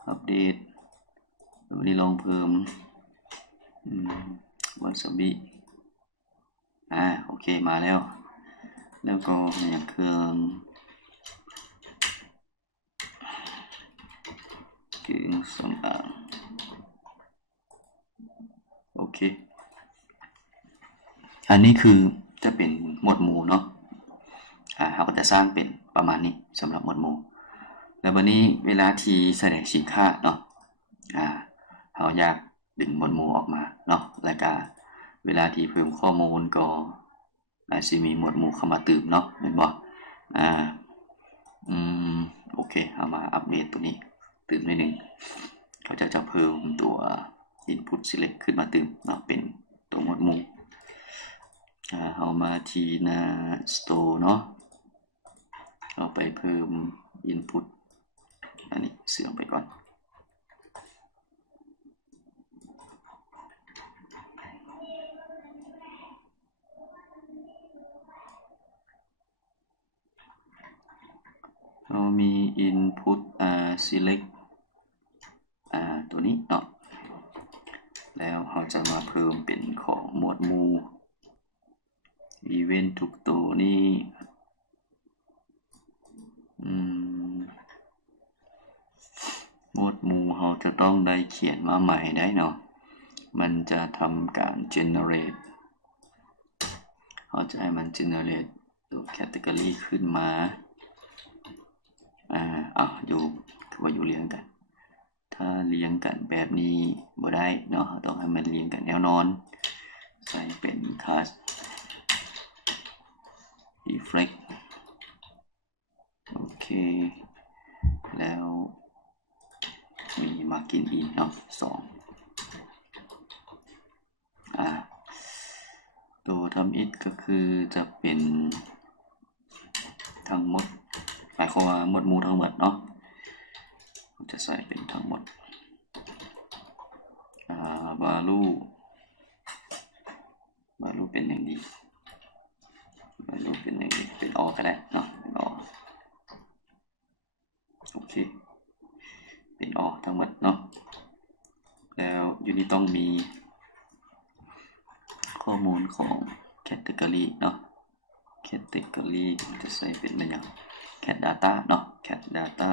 อัปเดตวันนี้ลองเพิ่มวาซาบิโอเคมาแล้วก็อย่างเครื่องสำอางโอเคอันนี้คือจะเป็นหมวดหมู่เนาะเราก็จะสร้างเป็นประมาณนี้สำหรับหมวดหมู่แล้ววันนี้เวลาที่แสดงสินค้าเนาะเราอยากดึงหมวดหมู่ออกมาเนาะแล้วก็เวลาที่เพิ่มข้อมูลก็อาจจะมีหมวดหมู่เข้ามาเติมเนาะเห็นบ่โอเคเอามาอัปเดตตัวนี้เติมนิดนึงเขาจะเพิ่มตัว input select ขึ้นมาเติมเนาะเป็นตัวหมวดหมู่เอามาที่หน้า store เนาะเอาไปเพิ่ม input อันนี้เสื่อมไปก่อนเรามี input select ตัวนี้เนาะแล้วเราจะมาเพิ่มเป็นของหมวดหมู่ event ทุกตัวนี้หมวดหมู่เราจะต้องได้เขียนมาใหม่ได้เนาะมันจะทำการ generate เราจะให้มัน generate ตัว category ขึ้นมาอยู่คือว่าอยู่เรียงกันถ้าเรียงกันแบบนี้บ่ได้เนาะต้องให้มันเรียงกันแนวนอนใส่เป็น class reflect โอเคแล้วมี margin in เนาะ2ตัวทำ it ก็คือจะเป็นทั้งหมดหมายความว่าหมวดหมู่ทั้งหมดเนาะจะใส่เป็นทั้งหมดvalue เป็นอย่างนี้ value เป็นอย่างนี้เป็น all ก็ได้เนาะเป็น all โอเคเป็น all ทั้งหมดเนาะแล้วอยู่นี่ต้องมีข้อมูลของ category เนาะ category จะใส่เป็นอะไรอย่าง cat data เนาะ cat data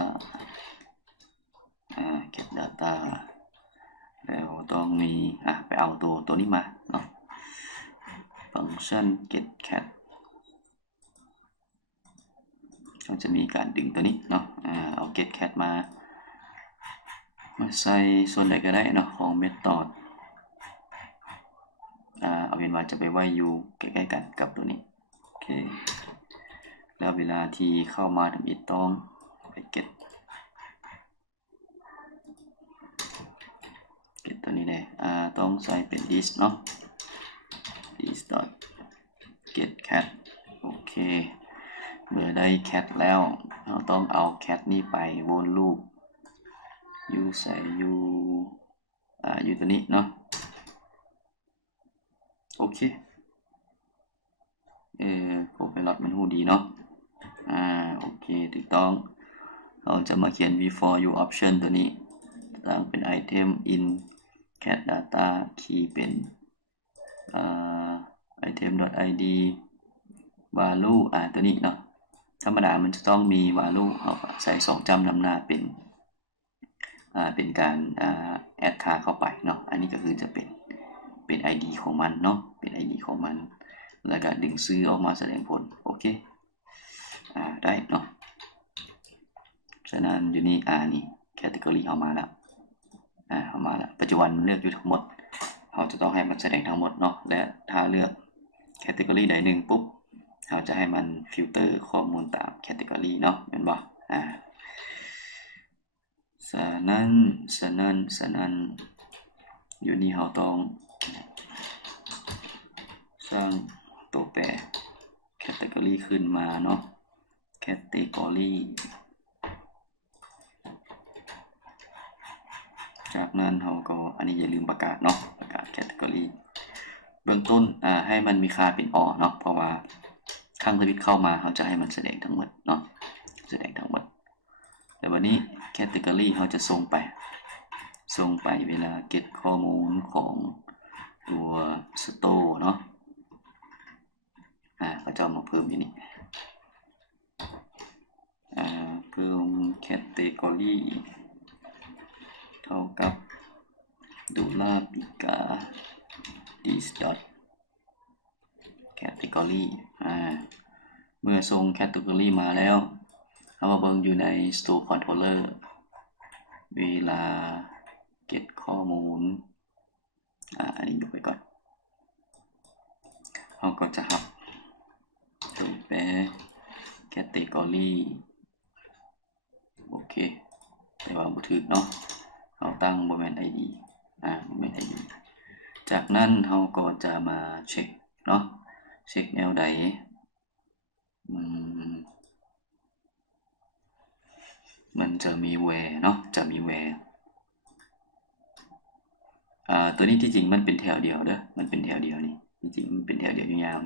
cat data แล้วต้องมีไปเอาตัวนี้มาเนาะ function get cat ก็จะมีการดึงตัวนี้เนาะเอา get cat มาใส่ส่วนใดก็ได้เนาะของ method เอาเป็นว่าจะไปไว้อยู่ใกล้ๆกันกับตัวนี้โอเคแล้วเวลาที่เข้ามาทำ it ต้องไป get ตัวนี้เลยต้องใส่เป็น this เนาะ this dot get cat โอเคเมื่อได้ cat แล้วเราต้องเอา cat นี้ไปวนลูปอยู่ใส่อยู่ตัวนี้เนาะโอเคCopilot มันหูดีเนาะโอเคถูกต้องเราจะมาเขียน before you option ตัวนี้ตั้งเป็น item in cat data key เป็นitem.id value ตัวนี้เนาะธรรมดามันจะต้องมี value เอาใส่2จำนำหน้าเป็นการadd ค่าเข้าไปเนาะอันนี้ก็คือจะเป็นID ของมันเนาะเป็น ID ของมันแล้วก็ดึงซื้อออกมาแสดงผลโอเคได้เนาะฉะนั้นอยู่นี่นี่ category เอามาแล้วปัจจุบันมันเลือกอยู่ทั้งหมด เราจะต้องให้มันแสดงทั้งหมดเนาะและถ้าเลือก category ใดหนึ่งปุ๊บเราจะให้มันฟิลเตอร์ข้อมูลตาม category เนาะเป็นบ่ฉะนั้นอยู่นี่เราต้องสร้างตัวแปร category ขึ้นมาเนาะ category จากนั้นเราก็อันนี้อย่าลืมประกาศเนาะประกาศ category เบื้องต้นให้มันมีค่าเป็น all เนาะเพราะว่าข้างทวิตเข้ามาเราจะให้มันแสดงทั้งหมดเนาะแสดงทั้งหมดแต่วันนี้ category เขาจะส่งไปเวลาเก็บข้อมูลของตัว store เนาะก็จะมาเพิ่มที่นี่เพิ่ม category เท่ากับ$ปิกา this dot category เมื่อส่ง category มาแล้วเรามาเบิ่งอยู่ใน store controller เวลาเก็บข้อมูลอันนี้ยกไปก่อนเราก็จะหับตัวแปร category โอเคแต่ว่าบ่ถูกเนาะเราตั้งบ่แม่น ID บ่แม่น ID จากนั้นเราก็จะมาเช็คเนาะเช็คแนวใดมันจะมี where เนาะจะมี where ตัวนี้ที่จริงมันเป็นแถวเดียวเด้อมันเป็นแถวเดียวนี่จริงๆมันเป็นแถวเดียวยาว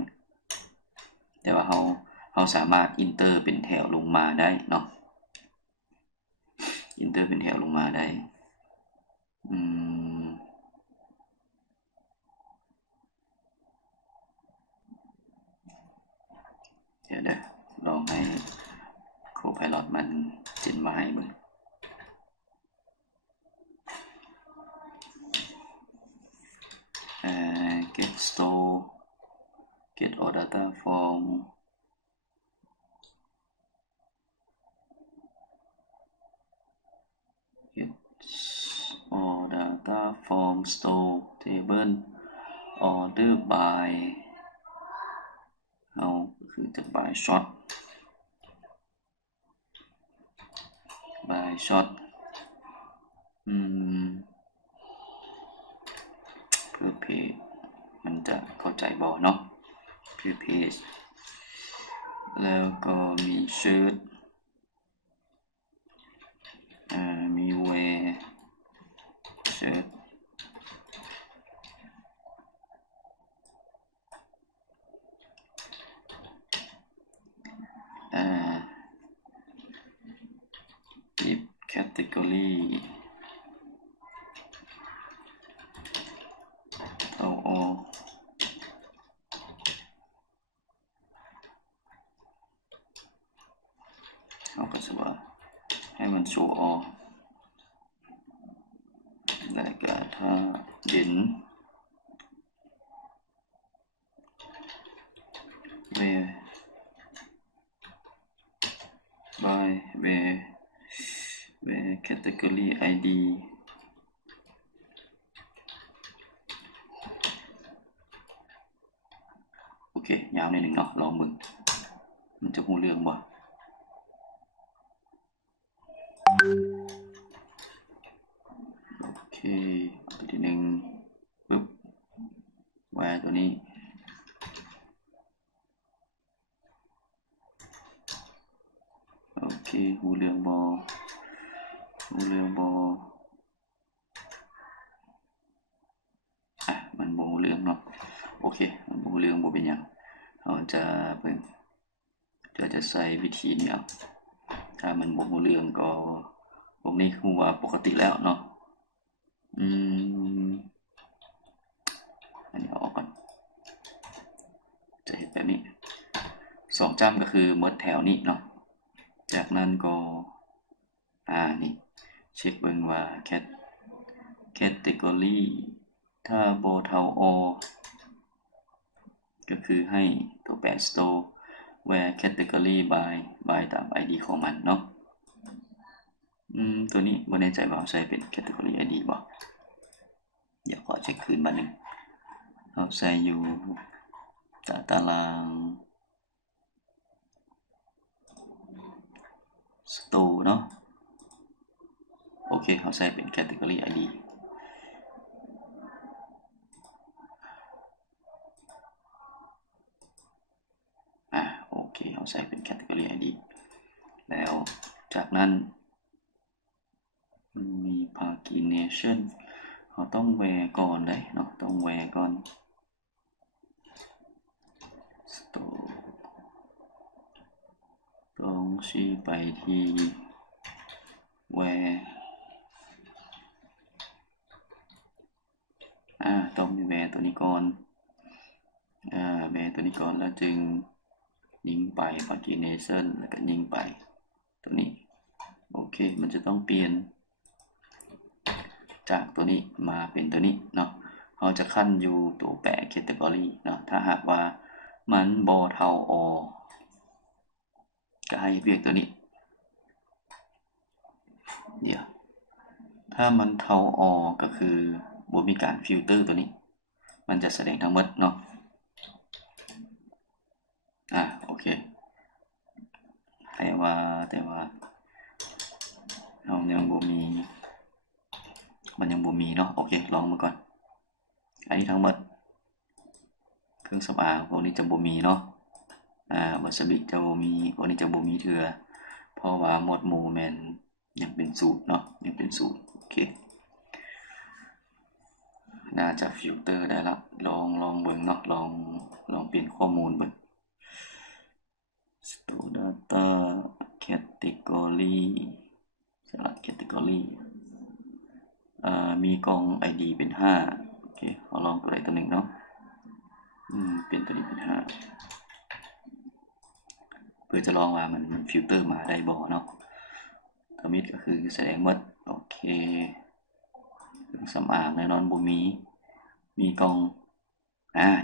ๆแต่ว่าเราสามารถ enter เป็นแถวลงมาได้เนาะ enter เป็นแถวลงมาได้เดี๋ยวลองให้ Copilot มันเจนมาให้มึงget store get all data from get all data from store table order by เอาคือจะ by shot per page มันจะเข้าใจบ่เนาะ per page แล้วก็มี shirt มี wear shirt if category เท่า all เราก็จะว่าให้มัน show all แล้วก็ถ้าเด่น where by where category ID โอเคยาวนิดหนึ่งเนาะลองมึงมันจะพูดเรื่องบ่โอเคตัวที่หนึ่งปึ๊บแวร์ตัวนี้โอเคหูเรื่องบอมันบ่หูเรื่องเนาะโอเคมันบ่หูเรื่องบ่เป็นหยังเราจะเพิ่งจะใส่วิธีนี้เอาถ้ามันบ่หูเรื่องก็พวกนี้คือว่าปกติแล้วเนาะอันนี้เอาออกก่อนจะเห็นแบบนี้2จำก็คือหมดแถวนี้เนาะจากนั้นก็นี่เช็คเบิ่งว่า category ถ้าบ่เท่า all ก็คือให้ตัวแปร store where category by ตาม ID ของมันเนาะตัวนี้บ่แน่ใจว่าใช้เป็น category ID บ่ เดี๋ยวขอเช็คคืนมาหนึ่งเราใส่อยู่ตารางstore เนาะโอเคเขาใส่เป็น category ID โอเคเขาใส่เป็น category ID แล้วจากนั้นมันมี pagination เขาต้องแวร์ก่อนเลยเนาะต้องแวร์ก่อน store ต้องชี้ไปที่ where ต้องมี where ตัวนี้ก่อนwhere ตัวนี้ก่อนแล้วจึงยิงไป pagination แล้วก็ยิงไปตัวนี้โอเคมันจะต้องเปลี่ยนจากตัวนี้มาเป็นตัวนี้เนาะเราจะขั้นอยู่ตัวแปะ category เนาะถ้าหากว่ามันบ่เท่า all ก็ให้เรียกตัวนี้เดี๋ยวถ้ามันเท่า all ก็คือบ่มีการฟิลเตอร์ตัวนี้มันจะแสดงทั้งหมดเนาะโอเคแต่ว่าเรายังบ่มีมันยังบ่มีเนาะโอเคลองมาก่อนอันนี้ทั้งหมดเครื่องสำอางพวกนี้จะบ่มีเนาะวัสบิจะบ่มีพวกนี้จะบ่มีเถื่อเพราะว่าหมวดหมู่แม่นยังเป็นสูตรเนาะยังเป็นสูตรโอเคน่าจะฟิลเตอร์ได้ละลองเบิ่งเนาะลองเปลี่ยนข้อมูลเบิ่ง store data category สลับ category มีกล่อง ID เป็น5โอเคเอาลองตัวใดตัวหนึ่งเนาะเป็นตัวนี้เป็น5เพื่อจะลองว่ามันฟิลเตอร์มาได้บ่เนาะทมิดก็คือแสดงหมดโอเคสำอางแน่นอนบ่มีกล่อง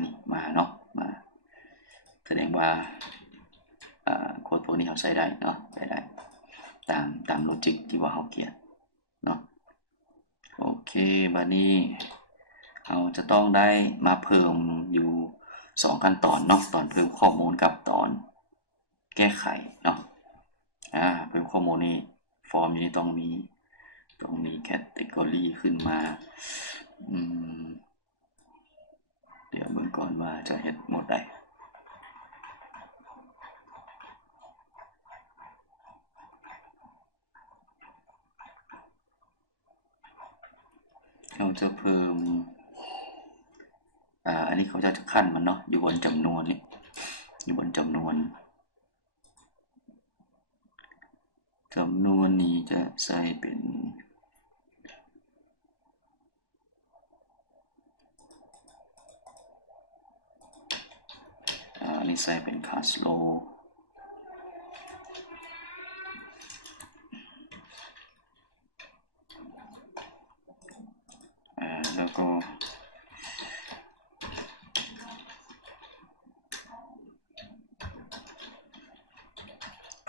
นี่มาเนาะมาแสดงว่าโค้ดพวกนี้เขาใช้ได้เนาะใช้ได้ตามโลจิกที่ว่าเขาเขียนเนาะโอเคบัดนี้เราจะต้องได้มาเพิ่มอยู่2ขั้นตอนเนาะตอนเพิ่มข้อมูลกับตอนแก้ไขเนาะเพิ่มข้อมูลนี้ฟอร์มนี้ต้องมีแคตตากรีขึ้นมาเดี๋ยวเบิ่งก่อนว่าจะเฮ็ดหมดได้เราจะเพิ่มอันนี้เขาจะขั้นมันเนาะอยู่บนจำนวนนี่อยู่บนจำนวนนี้จะใส่เป็นอันนี้ใส่เป็นคาสโลแล้วก็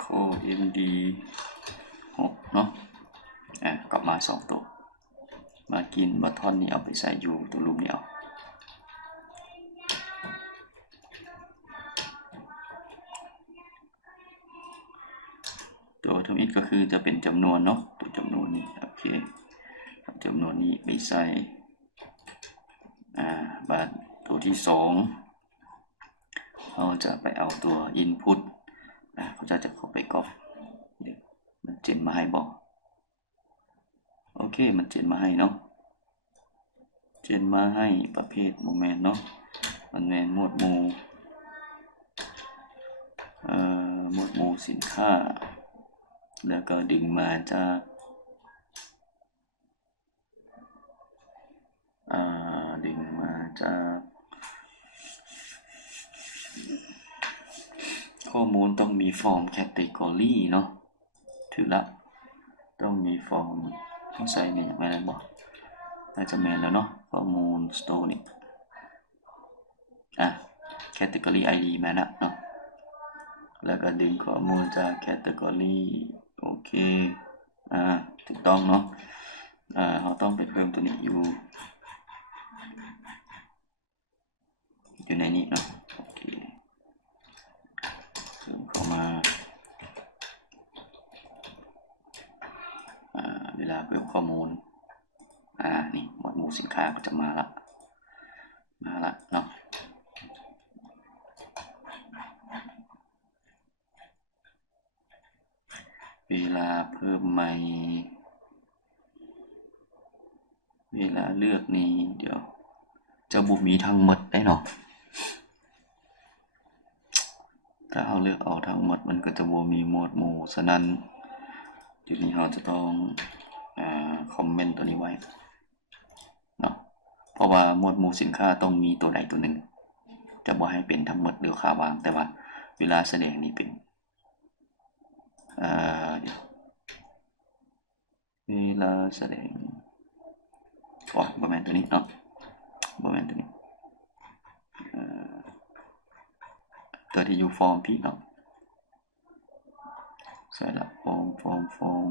โค้ด MD 6เนาะกลับมา2ตัวมากินบัตทอนนี้เอาไปใส่อยู่ตัวรูปนี้เอาตัวทมิตก็คือจะเป็นจำนวนเนาะตัวจำนวนนี้โอเคจำนวนนี้ไปใส่บัตรตัวที่2เราจะไปเอาตัว input เขาจะเข้าไปก๊อปมันเจนมาให้บอกโอเคมันเจนมาให้เนาะเจนมาให้ประเภทโมเมนต์เนาะมันแมนหมวดหมู่สินค้าแล้วก็ดึงมาจากข้อมูลต้องมีฟอร์มแคตตากรีเนาะถือละต้องมีฟอร์มต้องใส่เนี่ยแม่นบอกน่าจะแม่นแล้วเนาะข้อมูล store นี่category ID มาแล้วเนาะแล้วก็ดึงข้อมูลจาก category โอเคถูกต้องเนาะเราต้องไปเพิ่มตัวนี้อยู่ อยู่ในนี้เนาะโอเคเพิ่มเข้ามาเวลาเพิ่มข้อมูลนี่หมวดหมู่สินค้าก็จะมาละเนาะเวลาเพิ่มใหม่เวลาเลือกนี้เดี๋ยวจะบุมีทั้งหมดได้เนาะถ้าเราเลือกเอาทั้งหมดมันก็จะบ่มีหมวดหมู่ฉะนั้นจุดนี้เราจะต้องคอมเมนต์ตัวนี้ไว้เนาะเพราะว่าหมวดหมู่สินค้าต้องมีตัวใดตัวหนึ่งจะบ่ให้เป็นทั้งหมดหรือค่าวางแต่ว่าเวลาแสดงนี่เป็นเวลาแสดงบ่แม่นตัวนี้เนาะบ่แม่นตัวนี้ตัวที่อยู่ฟอร์มพี่เนาะใส่ละฟอร์ม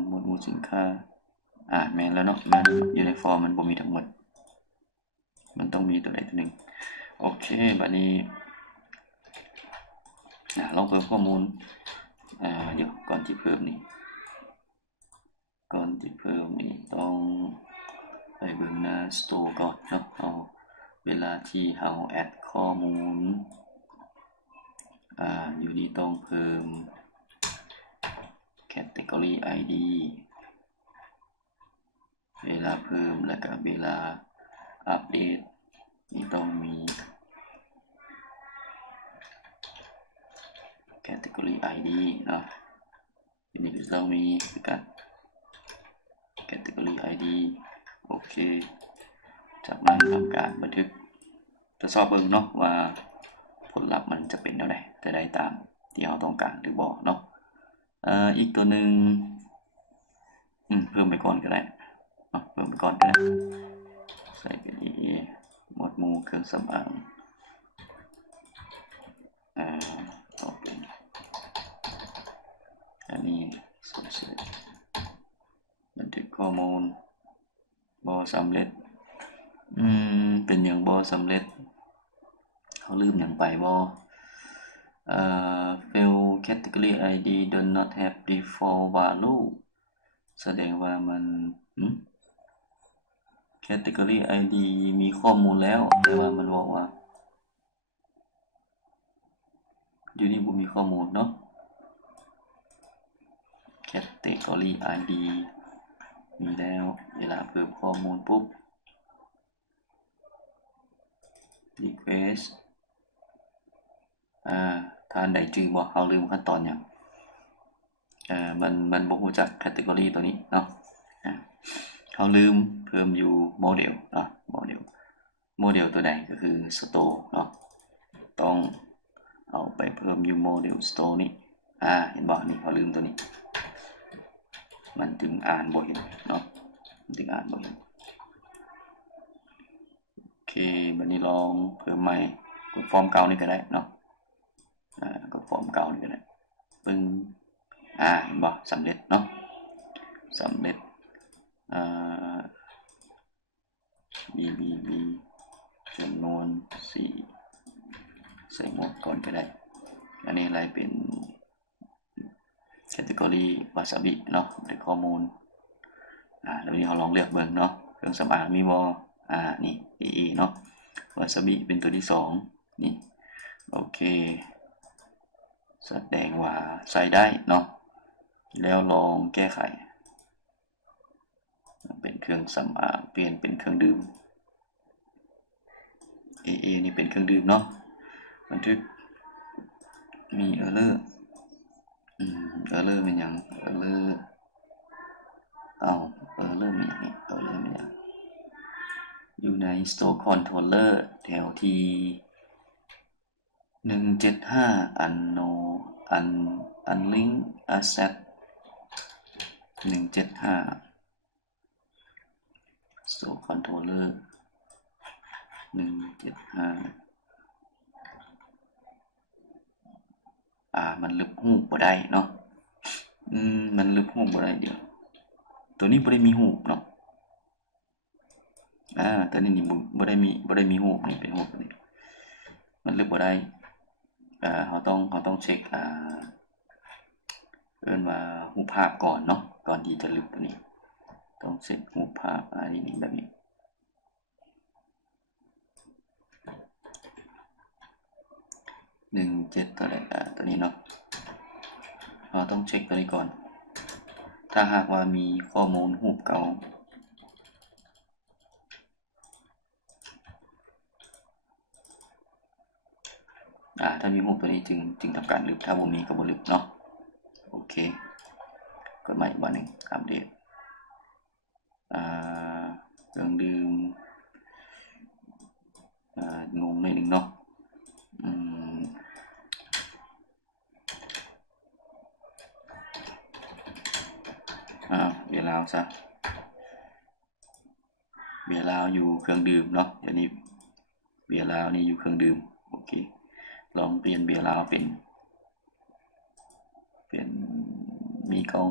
หมวดหมู่สินค้าแม่นแล้วเนาะมันอยู่ในฟอร์มมันบ่มีทั้งหมดมันต้องมีตัวใดตัวหนึ่งโอเคบัดนี้ลองเพิ่มข้อมูลเดี๋ยวก่อนที่เพิ่มนี่ต้องไปเบิ่งหน้า Store ก่อนเนาะเอาเวลาที่เราแอดข้อมูลอยู่นี่ต้องเพิ่ม Category ID เวลาเพิ่มแล้วก็เวลาอัปเดตนี่ต้องมี Category ID เนาะทีนี้ก็ต้องมีกัน Category ID โอเคจากนั้นทำการบันทึกทดสอบเบิ่งเนาะว่าผลลัพธ์มันจะเป็นเท่าใดจะได้ตามที่เราต้องการหรือบ่เนาะอีกตัวหนึ่งเพิ่มไปก่อนก็ได้เพิ่มไปก่อนก็ได้ใส่เป็น EA หมวดหมู่เครื่องสำอางต่อเป็นอันนี้สมเสร็จบันทึกข้อมูลบ่สำเร็จเป็นอย่างบ่สำเร็จเขาลืมอย่างไปบ่fail category ID do not have default value แสดงว่ามันcategory ID มีข้อมูลแล้วแต่ว่ามันบอกว่าอยู่นี่บ่มีข้อมูลเนาะ category ID มีแล้วเวลาเพิ่มข้อมูลปุ๊บ request ท่านใดจื่อบ่เฮาลืมขั้นตอนหยังมันบ่รู้จัก category ตัวนี้เนาะเฮาลืมเพิ่มอยู่โมเดลเนาะโมเดลตัวใดก็คือ store เนาะต้องเอาไปเพิ่มอยู่โมเดล store นี่เห็นบ่นี่เฮาลืมตัวนี้มันถึงอ่านบ่เห็นเนาะถึงอ่านบ่เห็นโอเคบัดนี้ลองเพิ่มใหม่กดฟอร์มเก่านี่ก็ได้เนาะกดฟอร์มเก่านี่ก็ได้ปึ้งเห็นบ่สำเร็จเนาะสำเร็จb จำนวน4ใส่หมวกก่อนก็ได้อันนี้อะไรเป็น category วาซาบิเนาะได้ข้อมูลแล้วนี้เราลองเลือกเบิ่งเนาะเครื่องสำอางมีบ่นี่ EE เนาะวาซาบิเป็นตัวที่2นี่โอเคแสดงว่าใส่ได้เนาะแล้วลองแก้ไขเป็นเครื่องสำอางเปลี่ยนเป็นเครื่องดื่ม AA นี่เป็นเครื่องดื่มเนาะบันทึกมีเออร์เลอร์เป็นอย่างเออร์เลอร์เออร์เลอร์เป็นอย่างนี้เออร์เลอร์เป็นอย่างอยู่ใน Store Controller แถวที่175 unlink asset 175 Store Controller 175มันลึกหูบ่ได้เนาะมันลึกหูบ่ได้เดี๋ยวตัวนี้บ่ได้มีหูเนาะตัวนี้นี่บ่ได้มีหูนี่เป็นหูนี่ มันลึกบ่ได้เราต้องเช็คเอิ้นว่ารูปภาพก่อนเนาะก่อนที่จะลึกตัวนี้ต้องเช็ครูปภาพนี่แบบนี้17ตัวไหนตัวนี้เนาะเราต้องเช็คตัวนี้ก่อนถ้าหากว่ามีข้อมูลรูปเก่าถ้ามีรูปตัวนี้จึงทำการลึกถ้าบ่มีก็บ่ลึกเนาะโอเคกดใหม่อีกบ่นึงอัปเดตเครื่องดื่มงงหน่อยนึงเนาะเบียร์ลาวซะเบียร์ลาวอยู่เครื่องดื่มเนาะเดี๋ยวนี้เบียร์ลาวนี่อยู่เครื่องดื่มโอเคลองเปลี่ยนเบียร์ลาวเป็นมีกอง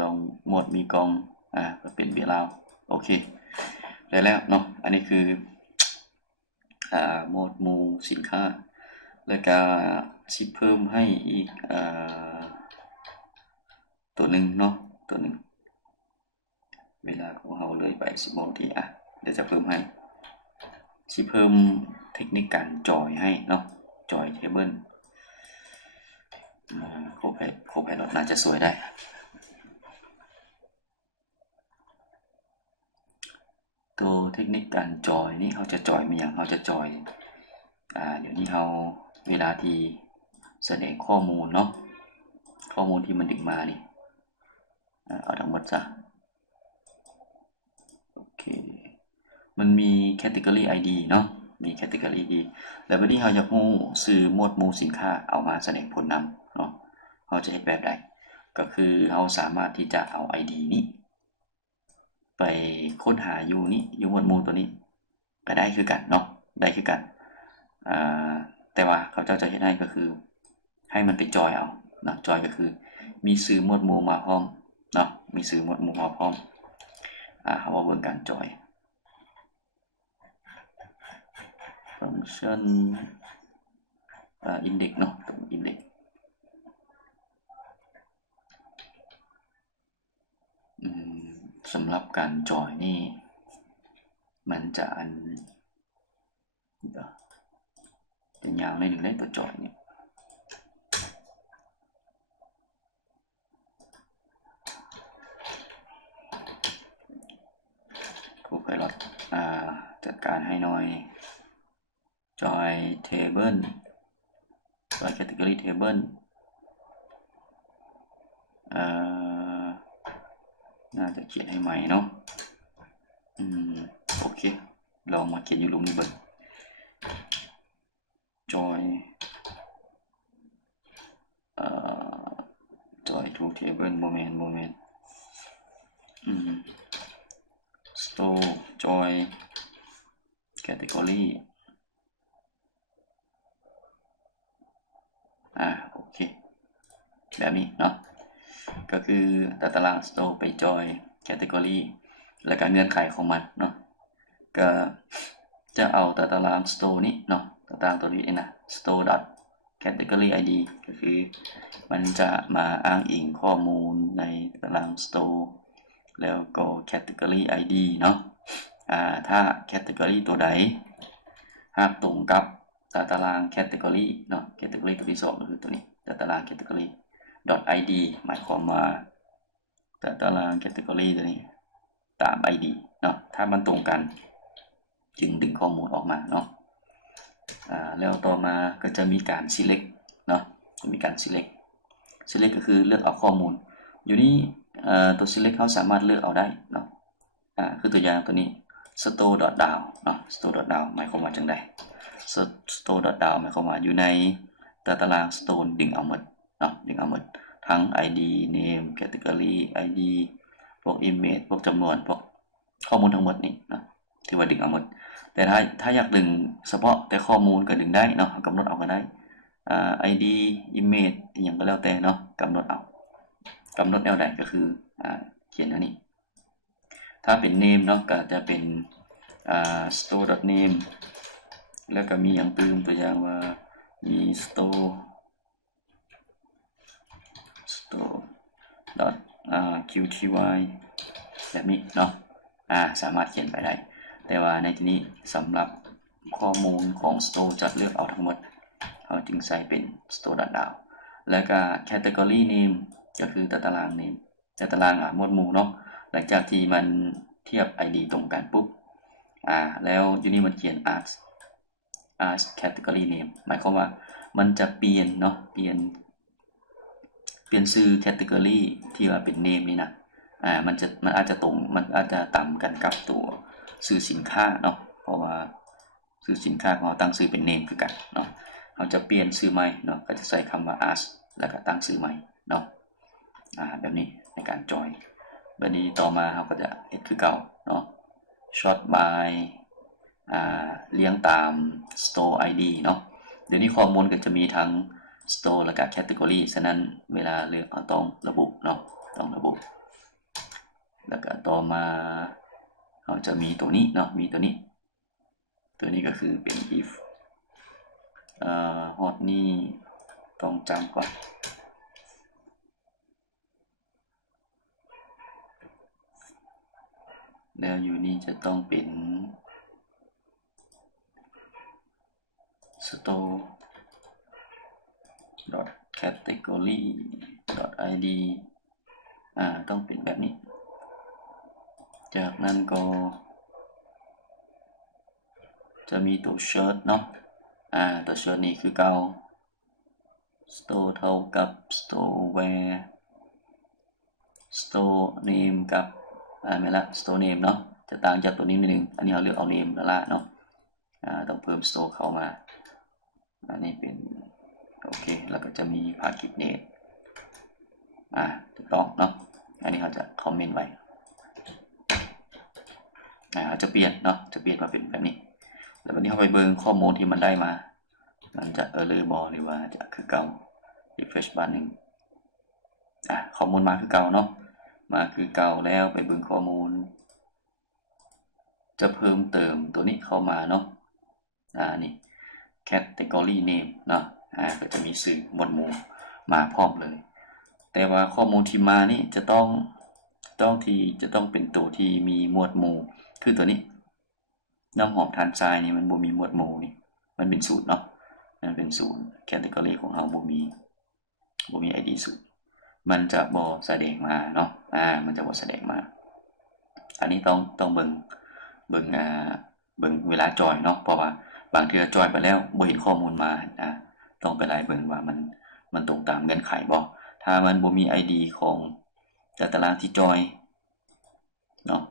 ลองหมดมีกองก็เป็นเบียร์ลาวโอเคได้แล้วเนาะอันนี้คือหมวดหมู่สินค้าแล้วก็สิเพิ่มให้อีกตัวหนึ่งเนาะตัวหนึ่งเวลาของเราเลยไป10 โมงทีเดี๋ยวจะเพิ่มให้สิเพิ่มเทคนิคการจอยให้เนาะจอยเทเบิลโคไพลอตน่าจะสวยได้ตัวเทคนิคการจอยนี่เขาจะจอยมีอย่างเขาจะจอยเดี๋ยวนี้เราเวลาที่แสดงข้อมูลเนาะข้อมูลที่มันดึงมานี่เอาทั้งหมดซะโอเคมันมี category ID เนาะมี category ID แล้ววันนี้เราจะรู้ซื้อหมวดหมู่สินค้าเอามาแสดงผลนำเนาะเราจะให้แบบใดก็คือเราสามารถที่จะเอา ID นี้ไปค้นหาอยู่หมวดหมู่ตัวนี้ก็ได้คือกันเนาะได้คือกันแต่ว่าเขาจะเฮ็ดให้ก็คือให้มันไปจอยเอานะจอยก็คือมีซื้อหมวดหมู่มาพร้อมเนาะมีซื้อหมวดหมู่มาพร้อมเขาว่าเบิ่งการจอยฟังก์ชันindex เนาะตรง index สำหรับการจอยนี่มันจะจะยาวในหนึ่งเลยตัวจอยเนี่ยCopilot จัดการให้หน่อยจอย table จอย category table น่าจะเขียนให้ใหม่เนาะโอเคลองมาเขียนอยู่ลุมนี้เบิ่งjoin to table moment store join category โอเคแบบนี้เนาะก็คือตาราง store ไป join category แล้วก็เงื่อนไขของมันเนาะก็จะเอาตาราง store นี้เนาะตารางตัวนี้นะ store category id ก็คือมันจะมาอ้างอิงข้อมูลในตาราง store แล้วก็ category id เนาะถ้า category ตัวใดหากตรงกับตาราง category เนาะ category ตัวที่2ก็คือตัวนี้ตาราง category id หมายความว่าตาราง category ตัวนี้ตาม id เนาะถ้ามันตรงกันจึงดึงข้อมูลออกมาเนาะแล้วต่อมาก็จะมีการ select เนาะจะมีการ select ก็คือเลือกเอาข้อมูลอยู่นี่ตัว select เขาสามารถเลือกเอาได้เนาะคือตัวอย่างตัวนี้ store.down เนาะ store.down หมายความว่าจังได๋ store.down หมายความว่าอยู่ในตาราง store ดึงเอาหมดเนาะดึงเอาหมดทั้ง id name category id พวก image พวกจำนวนพวกข้อมูลทั้งหมดนี่เนาะที่ว่าดึงเอาหมดแต่ถ้าอยากดึงเฉพาะแต่ข้อมูลก็ดึงได้เนาะกำหนดเอาก็ได้id image อย่างก็แล้วแต่เนาะกำหนดเอากำหนดแนวใดก็คือเขียนอันนี้ถ้าเป็น name เนาะก็จะเป็นstore.name แล้วก็มีอย่างตื่มตัวอย่างว่ามี store qty แบบนี้เนาะสามารถเขียนไปได้แต่ว่าในที่นี้สำหรับข้อมูลของ store จัดเลือกเอาทั้งหมดเราจึงใส่เป็น store ดาวแล้วก็ category name ก็คือตาราง name ตารางหมวดหมู่เนาะหลังจากที่มันเทียบ ID ตรงกันปุ๊บแล้วอยู่นี่มันเขียน as category name หมายความว่ามันจะเปลี่ยนเนาะเปลี่ยนชื่อ category ที่ว่าเป็น name นี่นะมันอาจจะต่ำกันกับตัวชื่อสินค้าเนาะเพราะว่าชื่อสินค้าของเราตั้งชื่อเป็น name คือกันเนาะเราจะเปลี่ยนชื่อใหม่เนาะก็จะใส่คำว่า as แล้วก็ตั้งชื่อใหม่เนาะแบบนี้ในการจอยแบบนี้ต่อมาเราก็จะเฮ็ดคือเก่าเนาะ short by เรียงตาม store ID เนาะเดี๋ยวนี้ข้อมูลก็จะมีทั้ง store และก็ category ฉะนั้นเวลาเลือกเราต้องระบุเนาะต้องระบุแล้วก็ต่อมาเราจะมีตัวนี้เนาะมีตัวนี้ก็คือเป็น if hot นี่ต้องจำก่อนแล้วอยู่นี่จะต้องเป็น store category id ต้องเป็นแบบนี้จากนั้นก็จะมีตัว shirt เนาะตัว shirt นี่คือเก่า store เท่ากับ store where store name กับไม่ละ store name เนาะจะต่างจากตัวนี้นิดนึงอันนี้เราเลือกเอา name แล้วละเนาะต้องเพิ่ม store เข้ามาอันนี้เป็นโอเคแล้วก็จะมีภาคกิจเนตถูกต้องเนาะอันนี้เขาจะคอมเมนต์ไว้เขาจะเปลี่ยนเนาะจะเปลี่ยนมาเป็นแบบนี้แล้ววันนี้เขาไปเบิ่งข้อมูลที่มันได้มามันจะerror บ่หรือว่าจะคือเก่า refresh บ้านหนึ่งข้อมูลมาคือเก่าเนาะมาคือเก่าแล้วไปเบิ่งข้อมูลจะเพิ่มเติมตัวนี้เข้ามาเนาะนี่ category name เนาะก็จะมีสื่อหมวดหมู่มาพร้อมเลยแต่ว่าข้อมูลที่มานี่จะต้องเป็นตัวที่มีหมวดหมู่คือตัวนี้น้ำหอมทานทรายนี่มันบ่มีหมวดหมู่นี่มันเป็นสูตรเนาะมันเป็นสูตร category ของเราบ่มี ID สูตรมันจะบ่แสดงมาเนาะมันจะบ่แสดงมาอันนี้ต้องเบิ่งเวลาจอยเนาะเพราะว่าบางเทื่อจอยไปแล้วบ่เห็นข้อมูลมาต้องไปไล่เบิ่งว่ามันตรงตามเงื่อนไขบ่ถ้ามันบ่มี ID ของตารางที่จอยเนาะ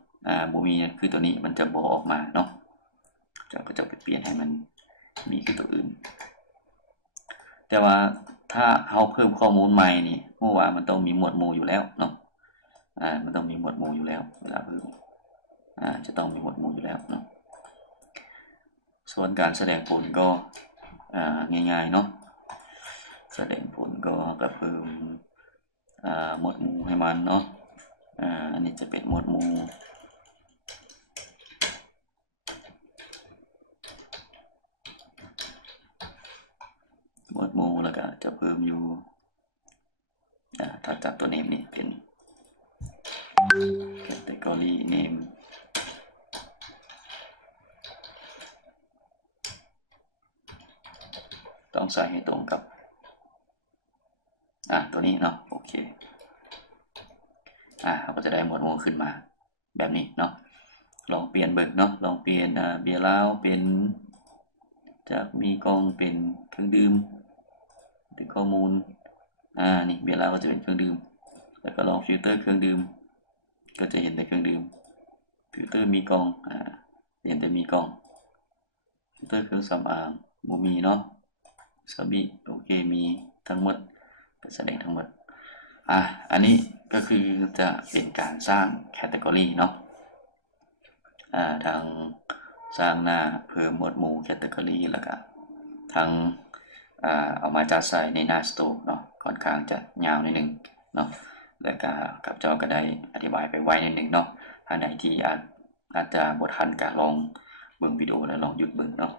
บ่มีคือตัวนี้มันจะบ่ออกมาเนาะก็จะไปเปลี่ยนให้มันมีคือตัวอื่นแต่ว่าถ้าเฮาเพิ่มข้อมูลใหม่นี่เพราะว่ามันต้องมีหมวดหมู่อยู่แล้วเนาะมันต้องมีหมวดหมู่อยู่แล้วเวลาเพิ่มจะต้องมีหมวดหมู่อยู่แล้วเนาะส่วนการแสดงผลก็ง่ายๆเนาะแสดงผลก็เพิ่มหมวดหมู่ให้มันเนาะอันนี้จะเป็นหมวดหมู่แล้วก็จะเพิ่มอยู่ถ้าจับตัว name นี่เป็น category name ต้องใส่ให้ตรงกับตัวนี้เนาะโอเคเราก็จะได้หมวดหมู่ขึ้นมาแบบนี้เนาะลองเปลี่ยนเบิ่งเนาะลองเปลี่ยนเบียร์เหล้าเป็นจากมีกองเป็นเครื่องดื่มเป็นข้อมูลนี่เบียร์เหล้าก็จะเป็นเครื่องดื่มแล้วก็ลองฟิลเตอร์เครื่องดื่มก็จะเห็นแต่เครื่องดื่มฟิลเตอร์มีกองเห็นแต่มีกองฟิลเตอร์เครื่องสำอางบ่มีเนาะสบิโอเคมีทั้งหมดก็แสดงทั้งหมดอันนี้ก็คือจะเป็นการสร้างแคตตากรีเนาะทางสร้างหน้าเพิ่มหมวดหมู่แคตตากรีแล้วก็ทางเอามาจัดใส่ในหน้าสโตร์เนาะค่อนข้างจะยาวนิดนึงเนาะแล้วก็กับเจ้าก็ได้อธิบายไปไว้นิดนึงเนาะถ้าไหนที่อาจจะบ่ทันก็ลองเบิ่งวิดีโอแล้วลองหยุดเบิ่งเนาะ